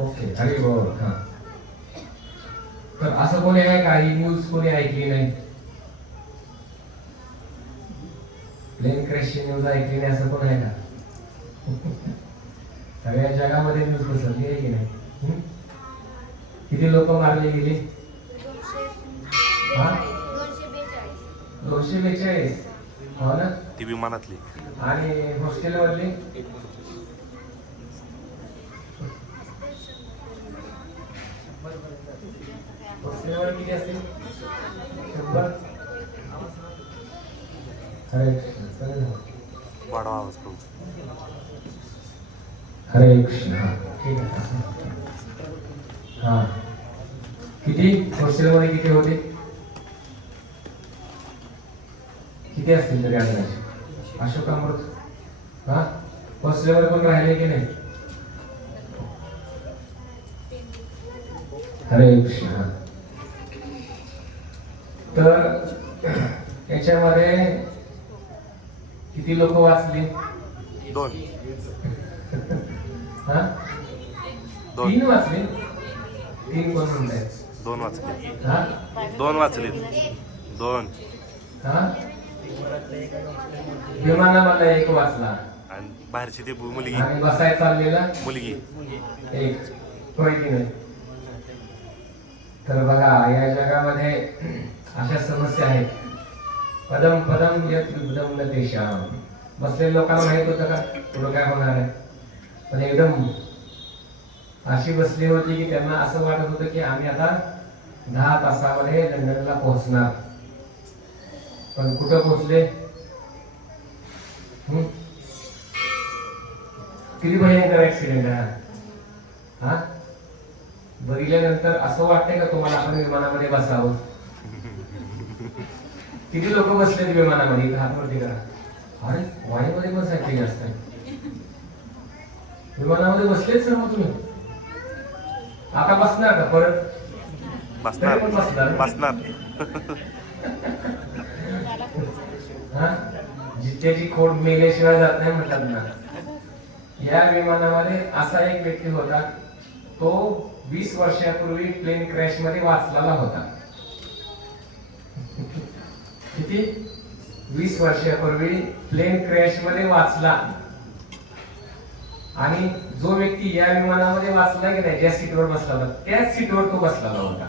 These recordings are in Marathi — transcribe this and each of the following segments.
ओके, अरे बाबा. हा, तर असं कोणी आहे का ही न्यूज कोणी ऐकली नाही? प्लेन क्रॅशची न्यूज ऐकली नाही असं कोण आहे का? सगळ्या जगामध्ये न्यूज पसरली आहे की नाही? किती लोक मारले गेले? 242. हो ना? ती विमानातली. आणि हॉस्टेलवरली हॉस्टेलवर किती असतील? 100. हरे कृष्ण. वाढवा आवाज करू. हरे कृष्ण. हा, ठीक आहे. हा, किती हॉस्टेलमध्ये किती होते? किती असतील तरी अंदाजे? अशोक अमृत. हा, हॉस्टेलवर कोण राहिले की नाही? हरे कृष्ण. हा, तर याच्यामध्ये किती लोक वाचले? 2. हा, 2. 3 वाचले. 3 कोण म्हणताय? 2 वाचले. हा, 2 वाचले. 2. हा, विमानामधला 1 वाचला आणि बाहेरची ती मुलगी. आणि बसाय चाललेला मुलगी 1. होय की नाही? तर बघा, या जगामध्ये अशा समस्या आहेत. पदम पदम यत युद्धम न तेषाम. बसलेल्या लोकांना माहित होतं का पुढं काय होणार आहे? पण एकदम अशी बसली होती की त्यांना असं वाटत होतं की आम्ही आता 10 तासामध्ये लंडनला पोहोचणार. पण कुठं पोहोचले? किती भयंकर ऍक्सिडेंट आहे. हा, बघितल्यानंतर असं वाटतंय का तुम्हाला आपण विमानामध्ये बसावं? किती लोक बसले विमानामध्ये? हातवरती करा. अरे, वायूमध्ये बसायचे जास्त विमानामध्ये बसलेच ना मग तुम्ही. आता बसणार का परत? बसणार. बसणार. हा, जित्याची खोड मेल्याशिवाय जात नाही म्हणतात ना. या विमानामध्ये असा एक व्यक्ती होता, तो 20 वर्षापूर्वी प्लेन क्रॅश मध्ये वाचलेला होता. किती? 20 वर्षापूर्वी प्लेन क्रॅश मध्ये वाचला. आणि जो व्यक्ती या विमानामध्ये वाचला की नाही, ज्या सीटवर बसला होता त्याच सीटवर तो बसलेला होता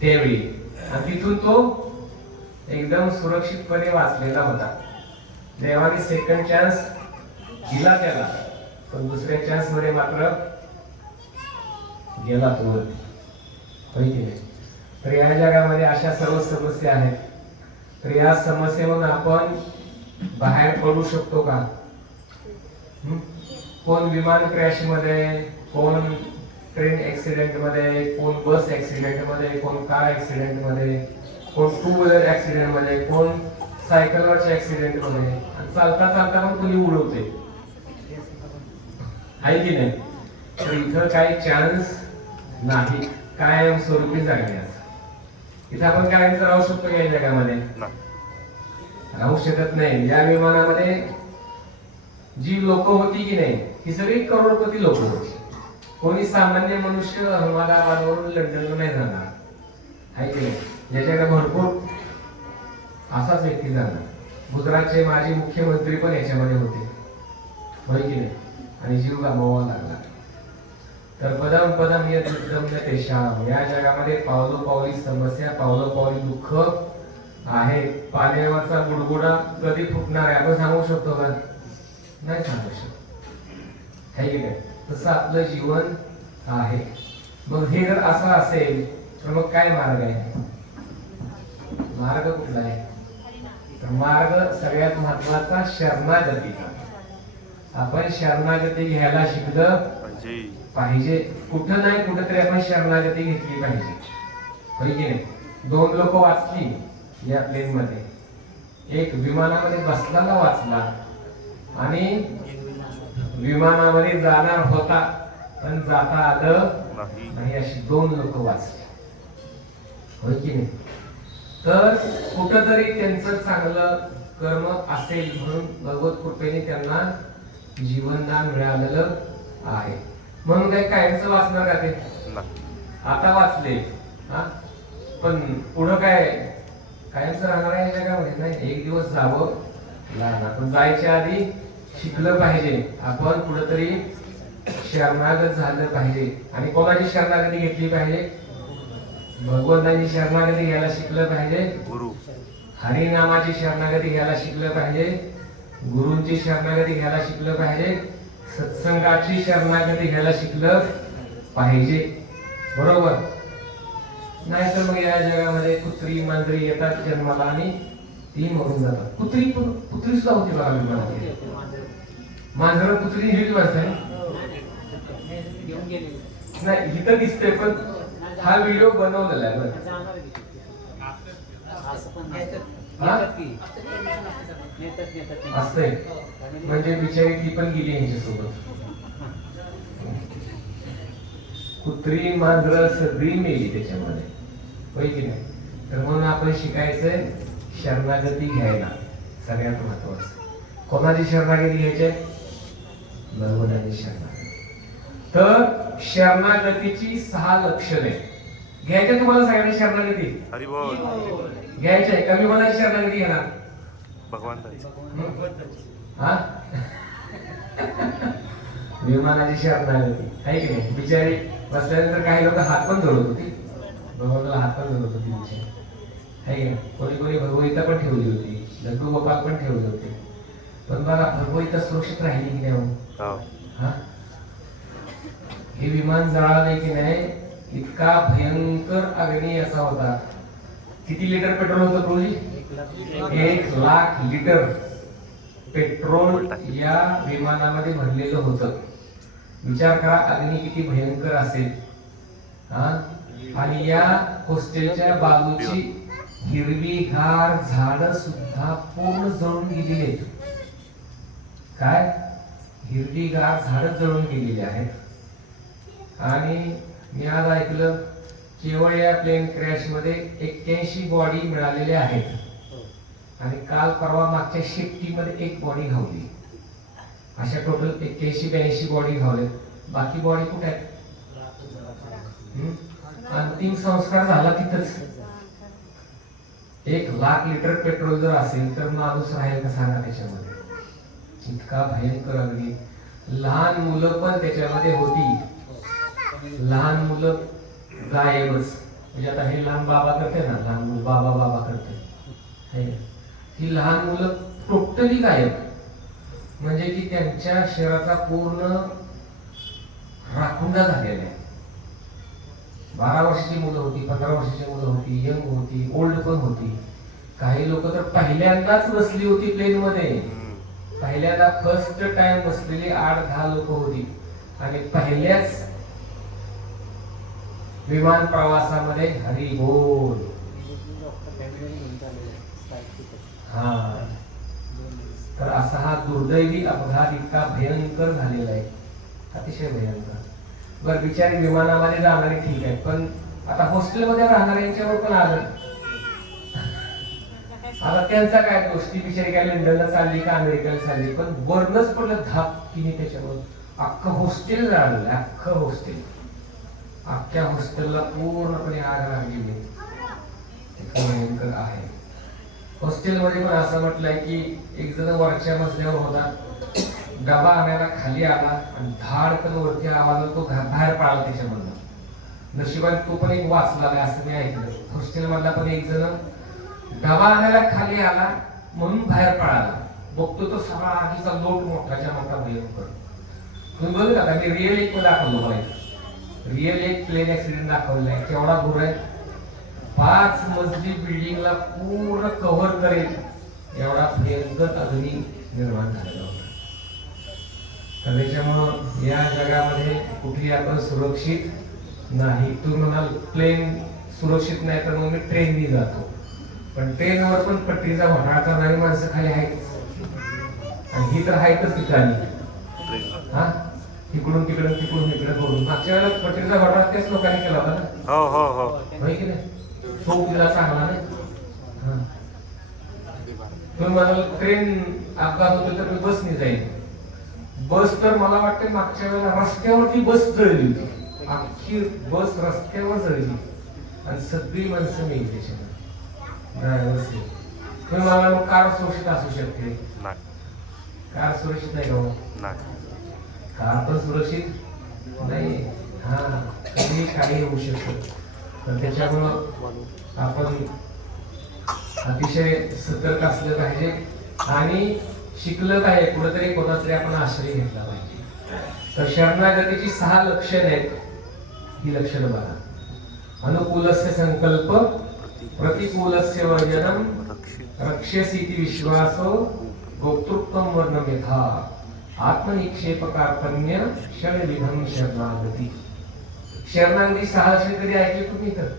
त्यावेळी. आणि तिथून तो एकदम सुरक्षितपणे वाचलेला होता. देवाने सेकंड चान्स दिला त्याला, पण दुसऱ्या चान्स मध्ये मात्र गेला तो वरती. तर या जगामध्ये अशा सर्व समस्या आहेत. तर या समस्येमधून आपण बाहेर पडू शकतो का? कोण विमान क्रॅश मध्ये, कोण ट्रेन ऍक्सिडेंट मध्ये, कोण बस ऍक्सिडेंट मध्ये, कोण कार ऍक्सिडेंट मध्ये, कोण 2 व्हीलर ऍक्सिडेंट मध्ये, कोण सायकलवरच्या ऍक्सिडेंट मध्ये. आणि चालता चालता पण कुणी उडवते, आहे की नाही? तर इथं काही चान्स नाही कायम स्वरूपी जगण्यास. इथं आपण कायमच राहू शकतो या जगामध्ये? राहू शकत नाही. या विमानामध्ये जी लोक होती की नाही, ही सगळी करोडपती लोक होती. कोणी सामान्य मनुष्य अहमदाबादवरून लंडनला नाही जाणार, आहे की नाही? ज्याच्याकडे भरपूर असाच व्यक्ती जाणार. गुजरातचे माजी मुख्यमंत्री पण याच्यामध्ये होते, होय की नाही? आणि जीव गमवावा लागला. तर पदम पदम यत युद्धम न तेषाम. या जगामध्ये पावलोपावली समस्या, पावलोपावली दुःख आहे. पाण्यावरचा बुडबुडा कधी फुटणार आहे आपण सांगू शकतो का? नाही सांगू शकत, आहे की नाही? तसं आपलं जीवन आहे. मग हे जर असं असेल तर मग काय मार्ग आहे? मार्ग कुठला आहे? तर मार्ग सगळ्यात महत्वाचा शरणागतीचा. आपण शरणागती घ्यायला शिकलं पाहिजे. कुठं नाही कुठंतरी आपण शरणागती घेतली पाहिजे, होय की नाही? 2 लोक वाचली या प्लेन मध्ये. एक विमानामध्ये बसलेला वाचला आणि विमानामध्ये जाणार होता पण जाता आलं नाही, अशी 2 लोक वाचली, होय की नाही? तर कुठंतरी त्यांचं चांगलं कर्म असेल म्हणून भगवत कृपेने त्यांना जीवनदान मिळालेलं आहे. म्हणून काही कायमचं वाचणार का ते? नाही. आता वाचले हा, पण पुढं काय कायमचं राहणार आहे या जगामध्ये? नाही, एक दिवस जावं लागणार, पण जायच्या आधी शिकलं पाहिजे. आपण कुठंतरी शरणागत झालं पाहिजे. आणि कोणाची शरणागती घेतली पाहिजे? भगवंताची शरणागती घ्यायला शिकलं पाहिजे. गुरु. हरिनामाची शरणागती घ्यायला शिकलं पाहिजे. गुरूंची शरणागती घ्यायला शिकलं पाहिजे. सत्संगाची शरणागती घ्यायला शिकलं पाहिजे. बरोबर? नाही तर मग या जगामध्ये कुत्री मांजरी येतात जन्माला आणि ती मरून जातात. कुत्री सुद्धा होती बघा विमानामध्ये. मांजर कुत्री हिरवी माणसं नाही, इथं दिसते, पण हा व्हिडिओ बनवलेला आहे बरं. असतंय म्हणजे बिचारी ती पण गेली यांच्यासोबत. कुत्री मांजर सगळी मेली त्याच्यामध्ये, होय की नाही? तर म्हणून आपण शिकायचंय शरणागती घ्यायला. सगळ्यात महत्वाचं कोणाची शरणागती घ्यायची? भगवंताची शरणागती. तर शरणागतीची 6 लक्षणे घ्यायचे तुम्हाला सगळ्यांनी. शरणागती हरी बोल. घ्यायचे का? विमानाची शरणागती घेणार? भगवंताची. हा विमानाची शरणागती आहे की नाही? बिचारी बसल्यानंतर काही लोक हात पण जोडत होती, भगवंताला हात पण जोडत होती बिचारी, आहे की नाही? कोणी कोणी भगवगीता पण ठेवली होती, लड्डू गोपाल पण ठेवले होते. पण बघा भगवगीता सुरक्षित राहिली की नाही? हा, हे विमान जळाले की नाही, इतका भयंकर अग्नी असा होता. किती लिटर पेट्रोल होतं प्रभूजी? 1,00,000 लिटर पेट्रोल या विमानामध्ये भरलेलं होतं. विचार करा अग्नी किती भयंकर असेल. हा, आणि या हॉस्टेलच्या बाजूची हिरवीगार झाडं सुद्धा पूर्ण जळून गेलेली आहेत. काय? हिरवीगार झाडं जळून गेलेली आहेत. आणि मी आज ऐकलं केवळ या प्लेन क्रॅश मध्ये 81 बॉडी मिळालेल्या आहेत. आणि काल परवा मागच्या शिफ्टीमध्ये 1 बॉडी घावली. अशा टोटल 81-82 बॉडी घावले. बाकी बॉडी कुठे आहेत? अंतिम संस्कार झाला तिथंच. 1,00,000 लिटर पेट्रोल जर असेल तर माणूस राहील का सांगा त्याच्यामध्ये? इतका भयंकर अग्नी. लहान मुलं पण त्याच्यामध्ये होती. लहान मुलं गायबच. म्हणजे आता हे लहान बाबा करते ना, लहान मुलं बाबा बाबा करते, ही लहान मुलं टोटली गायब. म्हणजे की त्यांच्या शरीराचा पूर्ण राखुंडा झालेला आहे. 12 वर्षाची मुलं होती, 15 वर्षाची मुलं होती, यंग होती, ओल्ड पण होती. काही लोक तर पहिल्यांदाच बसली होती प्लेन मध्ये. पहिल्यांदा फर्स्ट टाइम बसलेली 8-10 लोक होती. आणि पहिल्याच विमान प्रवासामध्ये हरी बोल. हा, तर असा हा दुर्दैवी अपघात इतका भयंकर झालेला आहे, अतिशय भयंकर. बर, बिचारी विमानामध्ये जाणारे ठीक आहे, पण आता हॉस्टेलमध्ये राहणाऱ्यांच्यावर पण आलं. आता त्यांचा काय दोष? ती बिचारी काय लंडनला चालली का अमेरिकेला चालली, पण वरनच पडलं धाप तिने त्याच्यावर. अख्खं हॉस्टेल जाळलं, अख्खं हॉस्टेल. अख्ख्या हॉस्टेलला पूर्णपणे आग लागलेली भयंकर आहे. हॉस्टेलमध्ये पण असं म्हटलंय की एक जण वरच्या मजल्यावर होता, डबा आणायला खाली आला आणि धाडकन वरती आवाज तो बाहेर पळाला त्याच्यामधनं. नशिबाने तो पण एक वाचला आहे असं मी ऐकलं. हॉस्टेल मधला पण एक जण डबा आणायला खाली आला म्हणून बाहेर पळाला. बघतो तो सगळा आगीचा लोट मोठाच्या मोठा भयंकर. तुम्ही बघू का? मी रिअल एक दाखवलो बघा, रिअल एक प्लेन ऍक्सिडेंट दाखवलेला आहे. केवढा घोर आहे? 5 मजली बिल्डिंगला पूर्ण कव्हर करेल एवढा भयंकर अग्नी निर्माण झालेला होता. तर त्याच्यामुळं या जगामध्ये कुठेही आपण सुरक्षित नाही. तुम्ही म्हणाल प्लेन सुरक्षित नाही तर मग मी ट्रेननी जातो, पण ट्रेनवर पण पट्टीचा घोटाळा करणारी माणसं खाली आहेत. आणि ही तर आहेतच ठिकाणी. हा, इकडून तिकडून तिकडून इकडे करून मागच्या वेळेला पट्टीचा घोटाळा त्याच लोकांनी केला होता ना. हो हो हो, होय की नाही? शोक दिला चांगला नाही. तुम्ही म्हणाल ट्रेन अपघात होतो तर मी बसने जाईल. बस तर मला वाटतं मागच्या वेळेला रस्त्यावरती बस जळली होती, अख्खी बस रस्त्यावर जळली आणि सगळी माणसं मेली त्याच्यामध्ये, ड्रायव्हर तुम्ही मला मग कार सुरक्षित असू शकते? नाही. कार सुरक्षित नाही का हो? नाही. कार पण सुरक्षित नाही. हा, कधी काही होऊ शकतं. तर त्याच्यामुळं आपण अतिशय सतर्क असलं पाहिजे आणि शिकलं पाहिजे. कुठेतरी कोणातरी आपण आश्रय घेतला पाहिजे. तर शरणागतीची 6 लक्षणं आहेत. ही लक्षणं बघा. अनुकूलस्य संकल्प, प्रतिकूलस्य वर्जनम, रक्ष्यसीति विश्वासो, भोक्तृत्वं वर्णम यथा, आत्मनिक्षेप कार्पण्य, षड्विधम शरणागती. शरणागती 6 लक्षणे कधी ऐकली तुम्ही? तर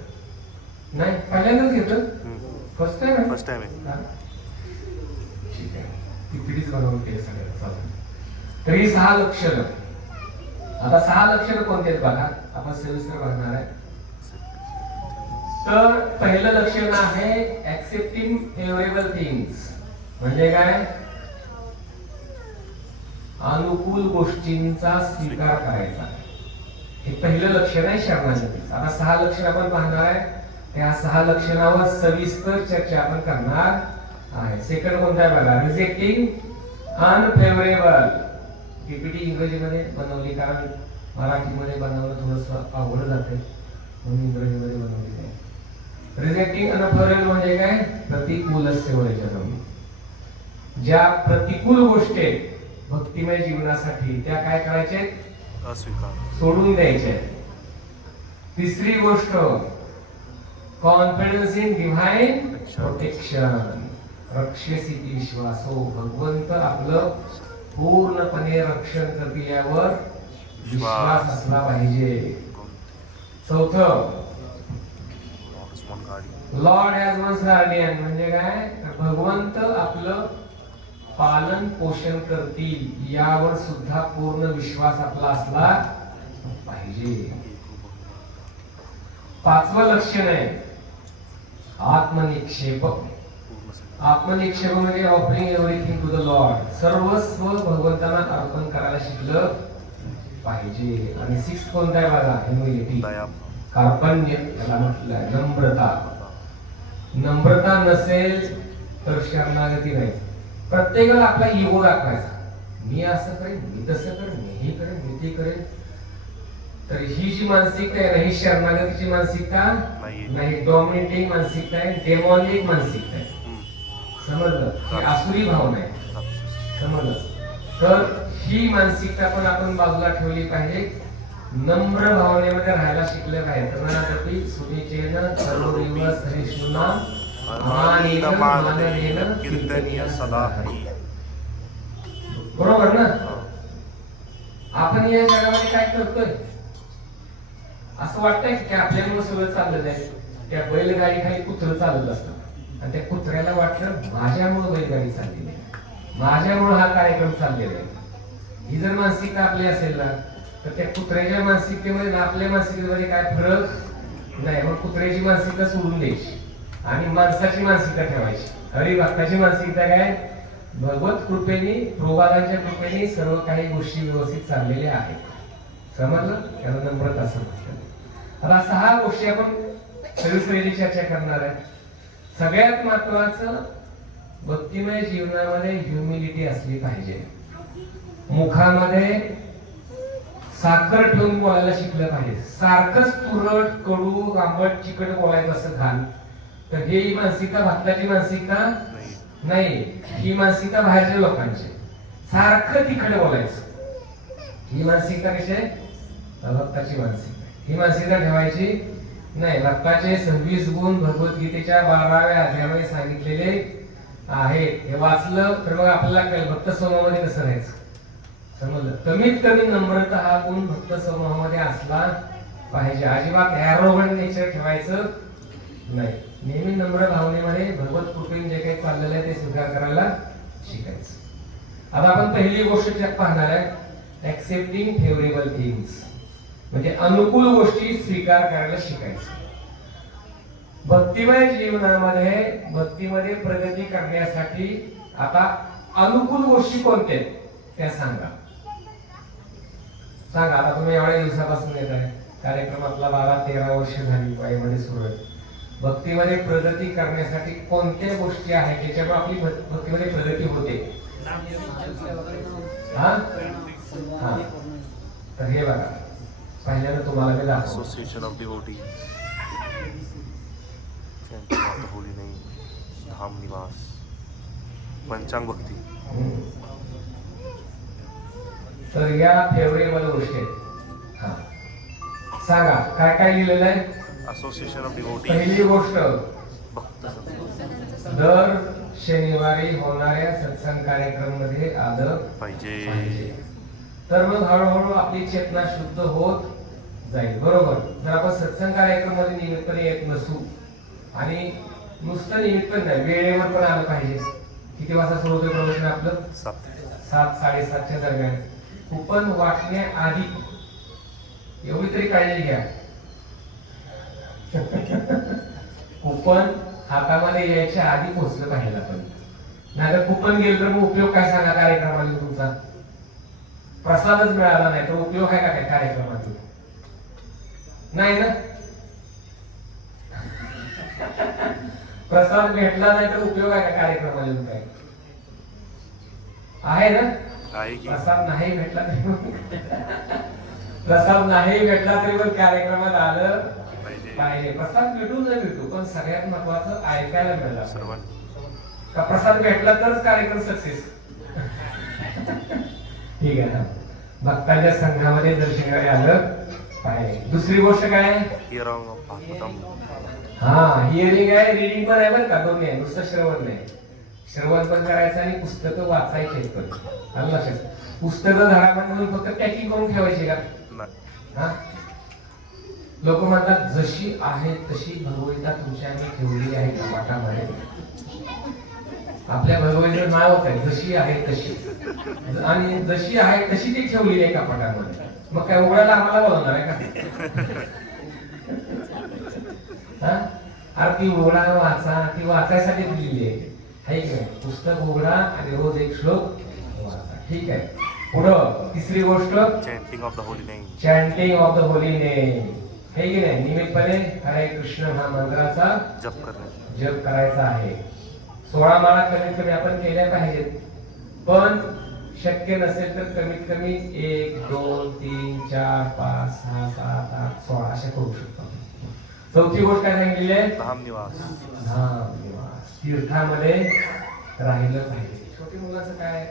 नाही, पहिल्यांदाच घेतलं. फर्स्ट टाइम फर्स्ट टाइम आहे. ठीक आहे, ती पिढीच बनवून केली सगळ्यात. तरी 6 लक्षणं. आता 6 लक्षणं कोणते आहेत बघा, आपण सविस्तर बघणार आहे. तर पहिलं लक्षण आहे ऍक्सेप्टिंग फेवरेबल थिंग्स. म्हणजे काय? अनुकूल गोष्टींचा स्वीकार करायचा. हे पहिलं लक्षण आहे शरणागतीचं. आता 6 लक्षण आपण पाहणार आहे. त्या 6 लक्षणावर सविस्तर चर्चा आपण करणार आहे. सेकंड कोणता आहे बघा, रिजेक्टिंग अनफेवरेबल. पीपीटी इंग्रजीमध्ये बनवली, कारण मराठीमध्ये बनवणं थोडंसं अवघड जाते, म्हणून इंग्रजीमध्ये बनवली आहे. रिजेक्टिंग अनफेवरेबल म्हणजे काय? प्रतिकूलस्य वर्जनम. ज्या प्रतिकूल गोष्टी आहेत भक्तिमय जीवनासाठी, त्या काय करायचे? अस्वीकार, सोडून द्यायचे. तिसरी गोष्ट कॉन्फिडन्स इन डिव्हाइन प्रोटेक्शन. रक्षसीति विश्वासो. भगवंत आपलं पूर्णपणे रक्षण करतील यावर विश्वास असला पाहिजे. चौथं लॉर्ड ॲज वन्स गार्डियन. म्हणजे काय? भगवंत आपलं पालन पोषण करतील यावर सुद्धा पूर्ण विश्वास आपला असला पाहिजे. 5वं लक्षण आहे आत्मनिक्षेप. आत्मनिक्षेप म्हणजे offering everything to the Lord. सर्वस्व भगवंताला अर्पण करायला शिकलं पाहिजे. आणि 6 कोणता आहे बघा, ह्युमिलिटी, कार्पण्य. याला म्हटलंय नम्रता. नम्रता नसेल तर शरणागती नाही. प्रत्येकाला आपला इगो दाखवायचा, मी असं करेन, मी तसं करेन, मी हे करेन, मी ते करेन. तर ही जी मानसिकता आहे ना, ही शरणागतीची मानसिकता नाही, डॉमिनेटिंग मानसिकता आहे, डेमॉनिक मानसिकता आहे. समजलं? ही आसुरी भावना आहे. समजलं? तर ही मानसिकता पण आपण बाजूला ठेवली पाहिजे. नम्र भावनेमध्ये राहायला शिकले पाहिजे. तथापि सुनिचेन सर्व दिवस हरिष्णुना मानेन माननेन कीर्तनीय सदा हरी. बरोबर ना? आपण या जगामध्ये काय करतोय? असं वाटतंय की आपल्यामुळे सगळं चाललं आहे. त्या बैलगाडी खाली कुत्रं चालत असतं आणि त्या कुत्र्याला वाटलं माझ्यामुळे बैलगाडी चाललेली आहे, माझ्यामुळे हा कार्यक्रम चाललेला आहे. ही जर मानसिकता आपली असेल ना, तर त्या कुत्र्याच्या मानसिकतेमध्ये आपल्या मानसिकतेमध्ये काय फरक नाही. मग कुत्र्याची मानसिकता सोडून द्यायची आणि माणसाची मानसिकता ठेवायची. हरिभक्ताची मानसिकता काय? भगवत कृपेने, प्रभुपादांच्या कृपेने सर्व काही गोष्टी व्यवस्थित चाललेल्या आहेत. समजलं? त्याला नम्रता असं म्हणतात. आता 6 गोष्टी आपण सविस्तर चर्चा करणार आहे. सगळ्यात महत्वाचं भक्तिमय जीवनामध्ये ह्युमिलिटी असली पाहिजे. मुखामध्ये साखर ठेवून बोलायला शिकलं पाहिजे. सारखंच तुरट, कडू, आंबट, चिकट बोलायचं असं घाल, तर ही मानसिकता भक्ताची मानसिकता नाही. ही मानसिकता बाहेरच्या लोकांची. सारखं तिखट बोलायचं, ही मानसिकता कशी आहे? भक्ताची मानसिकता. ही मानसिकता ठेवायची नाही. भक्ताचे 26 गुण भगवद्गीतेच्या 12व्या अध्यायामध्ये सांगितलेले आहेत. हे वाचलं तर मग आपल्याला कळेल भक्त समूहामध्ये कसं राहायचं. समजलं? कमीत कमी नम्रता हा गुण भक्त समूहामध्ये असला पाहिजे. अजिबात ॲरोगंट नेचर ठेवायचं नाही. नेहमी नम्र भावनेमध्ये भगवत कृपेने जे काही चाललेलं आहे ते स्वीकार करायला शिकायचं. आता आपण पहिली गोष्ट पाहणार आहे ऍक्सेप्टिंग फेवरेबल थिंग्स. म्हणजे अनुकूल गोष्टी स्वीकार करायला शिकायचं. भक्तिमय जीवनामध्ये, भक्तीमध्ये प्रगती करण्यासाठी आता अनुकूल गोष्टी कोणत्या आहेत त्या सांगा. सांगा आता तुम्ही एवढ्या दिवसापासून येत आहे कार्यक्रम आपला 12-13 वर्ष झाली वाईमध्ये सुरू आहे. भक्तीमध्ये प्रगती करण्यासाठी कोणत्या गोष्टी आहेत ज्याच्यामुळे आपली भक्तीमध्ये प्रगती होते? हा हा तर हे बघा पहिल्यांदा तुम्हाला मी दाखवतो. Association of devotee, chanting of the holy name, धाम निवास, पंचांग भक्ती. तर या फेवरेबल गोष्टी आहेत. हा सांगा काय काय लिहिलेलं आहे? असोसिएशन ऑफ डिवोटी, पहिली गोष्ट भक्त सत्संग दर शनिवारी होणाऱ्या सत्संग कार्यक्रम मध्ये आलं पाहिजे. तर मग हळूहळू आपली चेतना शुद्ध होत जाईल. बरोबर. जर आपण सत्संग कार्यक्रम मध्ये नियमितपणे येत नसू आणि नुसतं नियमितपणे नाही वेळेवर पण आलं पाहिजे. किती वाजता सुरू होतं प्रवचन आपलं? 7-7:30च्या दरम्यान. कुपन वाटण्याआधी एवढी तरी काळजी घ्या. कुपन हातामध्ये यायच्या आधी पोहोचलं पाहिजे आपण. नाहीतर कुपन गेलं तर मग उपयोग काय सांगा कार्यक्रमाला तुमचा? प्रसादच मिळाला नाही तर उपयोग आहे का काय कार्यक्रमाचा? नाही ना. प्रसाद भेटला नाही तर उपयोग आहे का कार्यक्रमाला? काय आहे ना? प्रसाद नाही भेटला तरी प्रसाद नाही भेटला तरी पण कार्यक्रमात आलं पाहिजे. प्रसाद भेटू न भेटू पण सगळ्यात महत्वाचं ऐकायला मिळालं का प्रसाद भेटला तरच कार्यक्रम सक्सेस. ठीक आहे ना. भक्तांच्या संघामध्ये दर्शनाला आलं पाहिजे. दुसरी गोष्ट काय? हा हिअरिंग आहे, रिडिंग पण आहे बरं का. दोन्ही आहे, नुसतं श्रवण नाही. श्रवण पण करायचं आणि पुस्तकं वाचायची पण. आलं लक्षात? पुस्तकं घरामध्ये म्हणून फक्त पॅकिंग करून ठेवायची का? हा लोक म्हणतात जशी आहे तशी भगवंता तुमच्याने ठेवली आहे कपाटामध्ये. आपल्या भगवंताचं नावच आहे जशी आहे तशी, आणि जशी आहे तशी ती ठेवली आहे कपाटामध्ये. मग काय उघडायला आम्हाला बोलवणार आहे का? अरे ती उघडा वाचा, ती वाचायसाठी दिलेली आहे. ठीक आहे, पुस्तक उघडा आणि रोज एक श्लोक वाचा. ठीक आहे. पुढं तिसरी गोष्ट chanting of the holy name. Chanting of the holy name. हे की नाही नियमितपणे हरे कृष्ण हा मंत्राचा जप करायचा आहे. 16 माळा कमीत कमी आपण केल्या पाहिजेत. पण शक्य नसेल तर कमीत कमी 1, 2, 3, 4, 5, 6, 7, 8, 16 अशा करू शकतो. चौथी गोष्ट काय सांगितलेली आहे? धाम निवास. धाम निवास. तीर्थामध्ये राहिलं पाहिजे. छोटी मुलाचं काय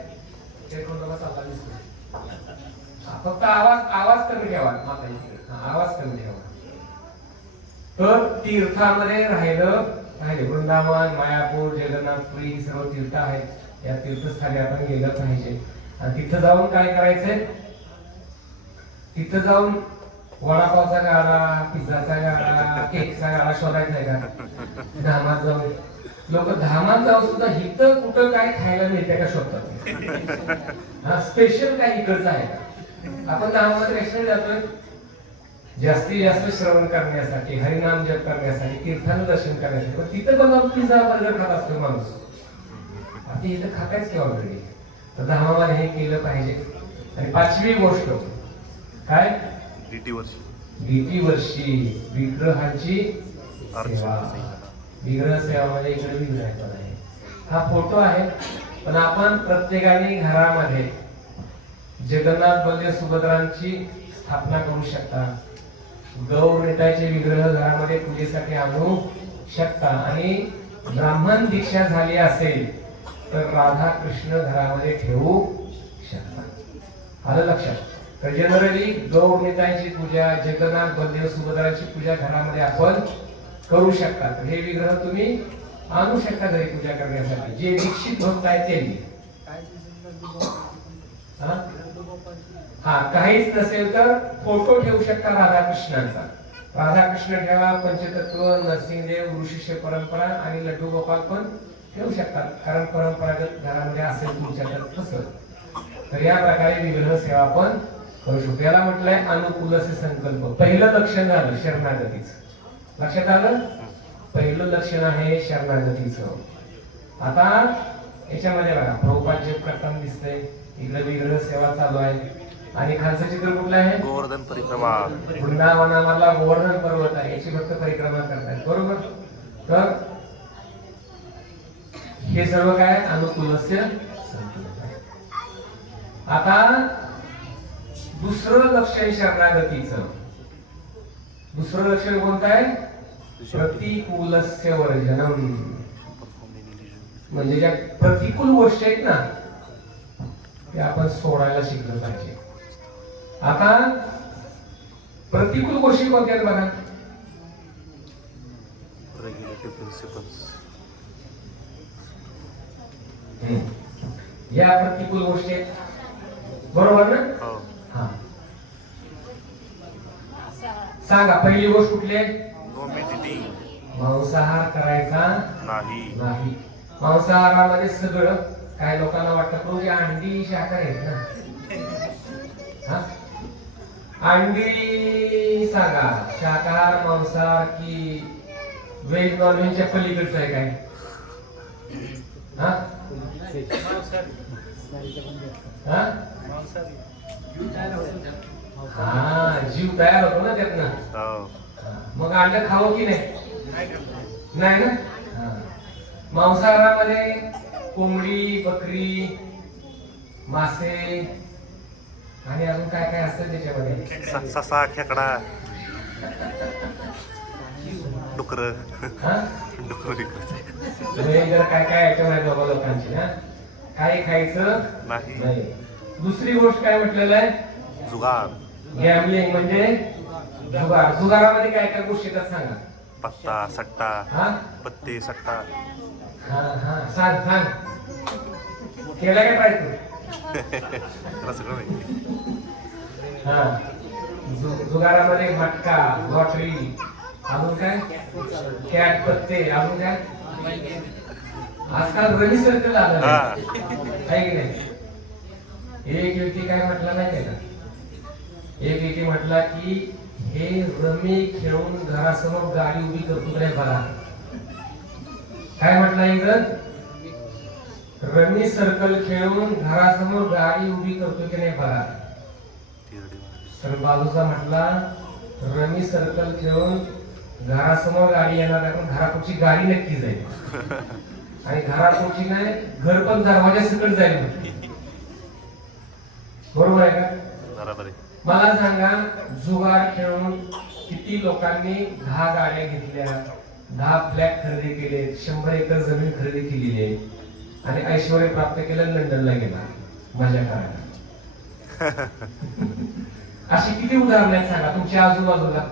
ते कोणाला चालला दिसतो. फक्त आवाज कमी ठेवा. आवाज कमी ठेवा. तर तीर्थामध्ये राहिलं पाहिजे. वृंदावन, मायापूर, जगन्नाथपुरी सर्व तीर्थ आहेत. या तीर्थस्थानी आपण गेलं पाहिजे. आणि तिथं जाऊन काय करायचंय? तिथं जाऊन वडापावचा गाडा, पिझ्झाचा गाडा, केकचा गाडा शोधायचा आहे का? धामात जाऊन लोक धामात जाऊन सुद्धा इथं कुठं काय खायला मिळते का शोधतात. हा स्पेशल काय इकडचं आहे का? आपण धामामध्ये कशाला जातोय? जास्तीत जास्त श्रवण करण्यासाठी, हरिनाम जप करण्यासाठी, तीर्थानं दर्शन करण्यासाठी. पण तिथं पण पिझ्झा बर्गर खात असतो माणूस. आता इथं खातायच की ऑलरेडी. तर धामामध्ये हे केलं पाहिजे. आणि 5वी गोष्ट काय? द्वितीय वर्षी विग्रहाची सेवा. विग्रह सेवा म्हणजे इकडे विग्रह आहे. हा फोटो आहे. पण आपण प्रत्येकाने घरामध्ये जगन्नाथ बलदेव सुभद्रांची स्थापना करू शकता. गौर नेताचे विग्रह घरामध्ये पूजेसाठी आणू शकता. आणि ब्राह्मण दीक्षा झाली असेल तर राधा कृष्ण घरामध्ये ठेवू शकता. आलं लक्षात? तर जनरली गौर नेतांची पूजा, जगन्नाथ बलदेव सुभद्रांची पूजा घरामध्ये आपण करू शकता. हे विग्रह तुम्ही आणू शकता घरी पूजा करण्यासाठी. जे दीक्षित भक्त आहेत त्यांनी. हा काहीच नसेल तर फोटो ठेवू शकता राधाकृष्णांचा. राधाकृष्ण ठेवा, पंचतत्व, नरसिंहदेव, ऋषिष्य परंपरा आणि लड्डू गोपाल पण ठेवू शकतात. कारण परंपरागत घरामध्ये असेल तुमच्याकडे तसं. तर या प्रकारे विग्रह सेवा आपण करू शकतो. याला म्हटलंय अनुकूल असे संकल्प. पहिलं लक्षण झालं शरणागतीचं. लक्षात आलं? पहिलं लक्षण आहे शरणागतीचं. आता याच्यामध्ये बघा प्रभुपाद जप करताना दिसतंय. इकडे विग्रह सेवा चालू आहे. आणि खालचं चित्र कुठलं आहे? गोवर्धन परिक्रमा. वृंदावनामधला गोवर्धन पर्वत आहे, याची फक्त परिक्रमा करतायत, बरोबर. तर हे सर्व काय अनुकूलस्य संतुलन आहे. आता दुसरं लक्षण शरणागतीचं, दुसरं लक्षण कोणतं आहे? प्रतिकूलस्य वर्जनम. म्हणजे ज्या प्रतिकूल गोष्टी आहेत ना त्या आपण सोडायला शिकलं पाहिजे. आता प्रतिकूल गोष्टी कोणत्या आहेत बघा? रेग्युलेटिव्ह प्रिन्सिपल्स. या प्रतिकूल गोष्टी आहेत, बरोबर ना? हो. हा, सांगा पहिली गोष्ट कुठली आहे? नॉमिडिटी. मांसाहार करायचा नाही. नाही. मांसाहारामध्ये सगळं, काही लोकांना वाटतं पण अंडी शाकाहारी आहेत ना. हा? अंडी सांगा शाकाहार मांसाहार की व्हेज नॉन व्हेजच्या पलीकडचं आहे काय? हा? हा? हा, जीव तयार होतो ना त्यातनं. हो. मग अंड खावं की नाही? नाही ना. हा. मांसाहारामध्ये कोंबडी, बकरी, मासे आणि अजून काय काय असतं त्याच्यामध्ये? ससा, खेकडा, डुकर. हा? डुकर जर काय काय आयटम आहे बाबा लोकांची ना, काही खायचं नाही. नाही. दुसरी गोष्ट काय म्हटलेलं आहे? जुगार. गॅमलिंग म्हणजे जुगार. जुगारामध्ये काय काय गोष्टी येतात सांगा? पत्ता, सट्टा, हा? पत्ते, सट्टा. हा हा, सांग सांग. केला काय पाहिजे? त्याला सगळं माहिती. हा, जुगारामध्ये मटका, लॉटरी, अजून काय? कॅट, पत्ते, अजून काय? आजकाल रमी सर्कल आलं आहे की नाही? एक व्यक्ती काय म्हटलं नाही का? एक व्यक्ती म्हटला की हे रमी खेळून घरासमोर गाडी उभी करतो नाही बघा. काय म्हटलं इथं? रमी सर्कल खेळून घरासमोर गाडी उभी करतो की नाही बघा. तर बाजूचा म्हटला रमी सर्कल खेळून घरासमोर गाडी येणार आहे, पण घरापुढची गाडी नक्की जाईल आणि घरापुढची नाही घर पण दरवाजा सकट जाईल. बरोबर आहे का? बरोबर आहे. मला सांगा जुगार खेळून किती लोकांनी 10 गाड्या घेतल्या, 10 फ्लॅट खरेदी केले, 100 एकर जमीन खरेदी केलेली आहे आणि ऐश्वर्य प्राप्त केलं, लंडनला गेला मजा करायला. अशी किती उदाहरणं आहेत सांगा तुमच्या आजूबाजूला?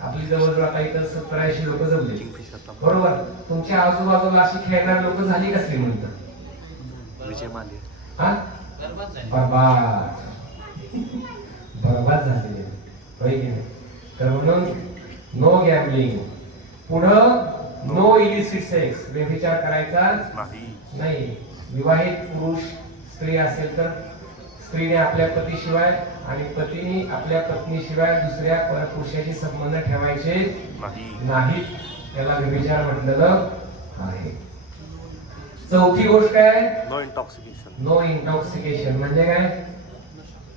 आपली जवळजवळ आता इथं 70-80 लोक जमले, बरोबर. तुमच्या आजूबाजूला अशी खेळणारी लोक झाली कसली म्हणतात? विजय माले. हा, बरबाद बरबाद झालेले, होय की नाही? तर म्हणून नो गॅम्बलिंग. पुढं नो इलिसिट सेक्स, व्यभिचार करायचा नाही. विवाहित पुरुष स्त्री असेल तर स्त्रीने आपल्या पतीशिवाय आणि पतीने आपल्या पत्नीशिवाय दुसऱ्या पुरुषाशी संबंध ठेवायचे नाहीत. त्याला व्यभिचार म्हटलेलं आहे. चौथी गोष्ट काय? No intoxication. नो इंटॉक्सिकेशन म्हणजे काय?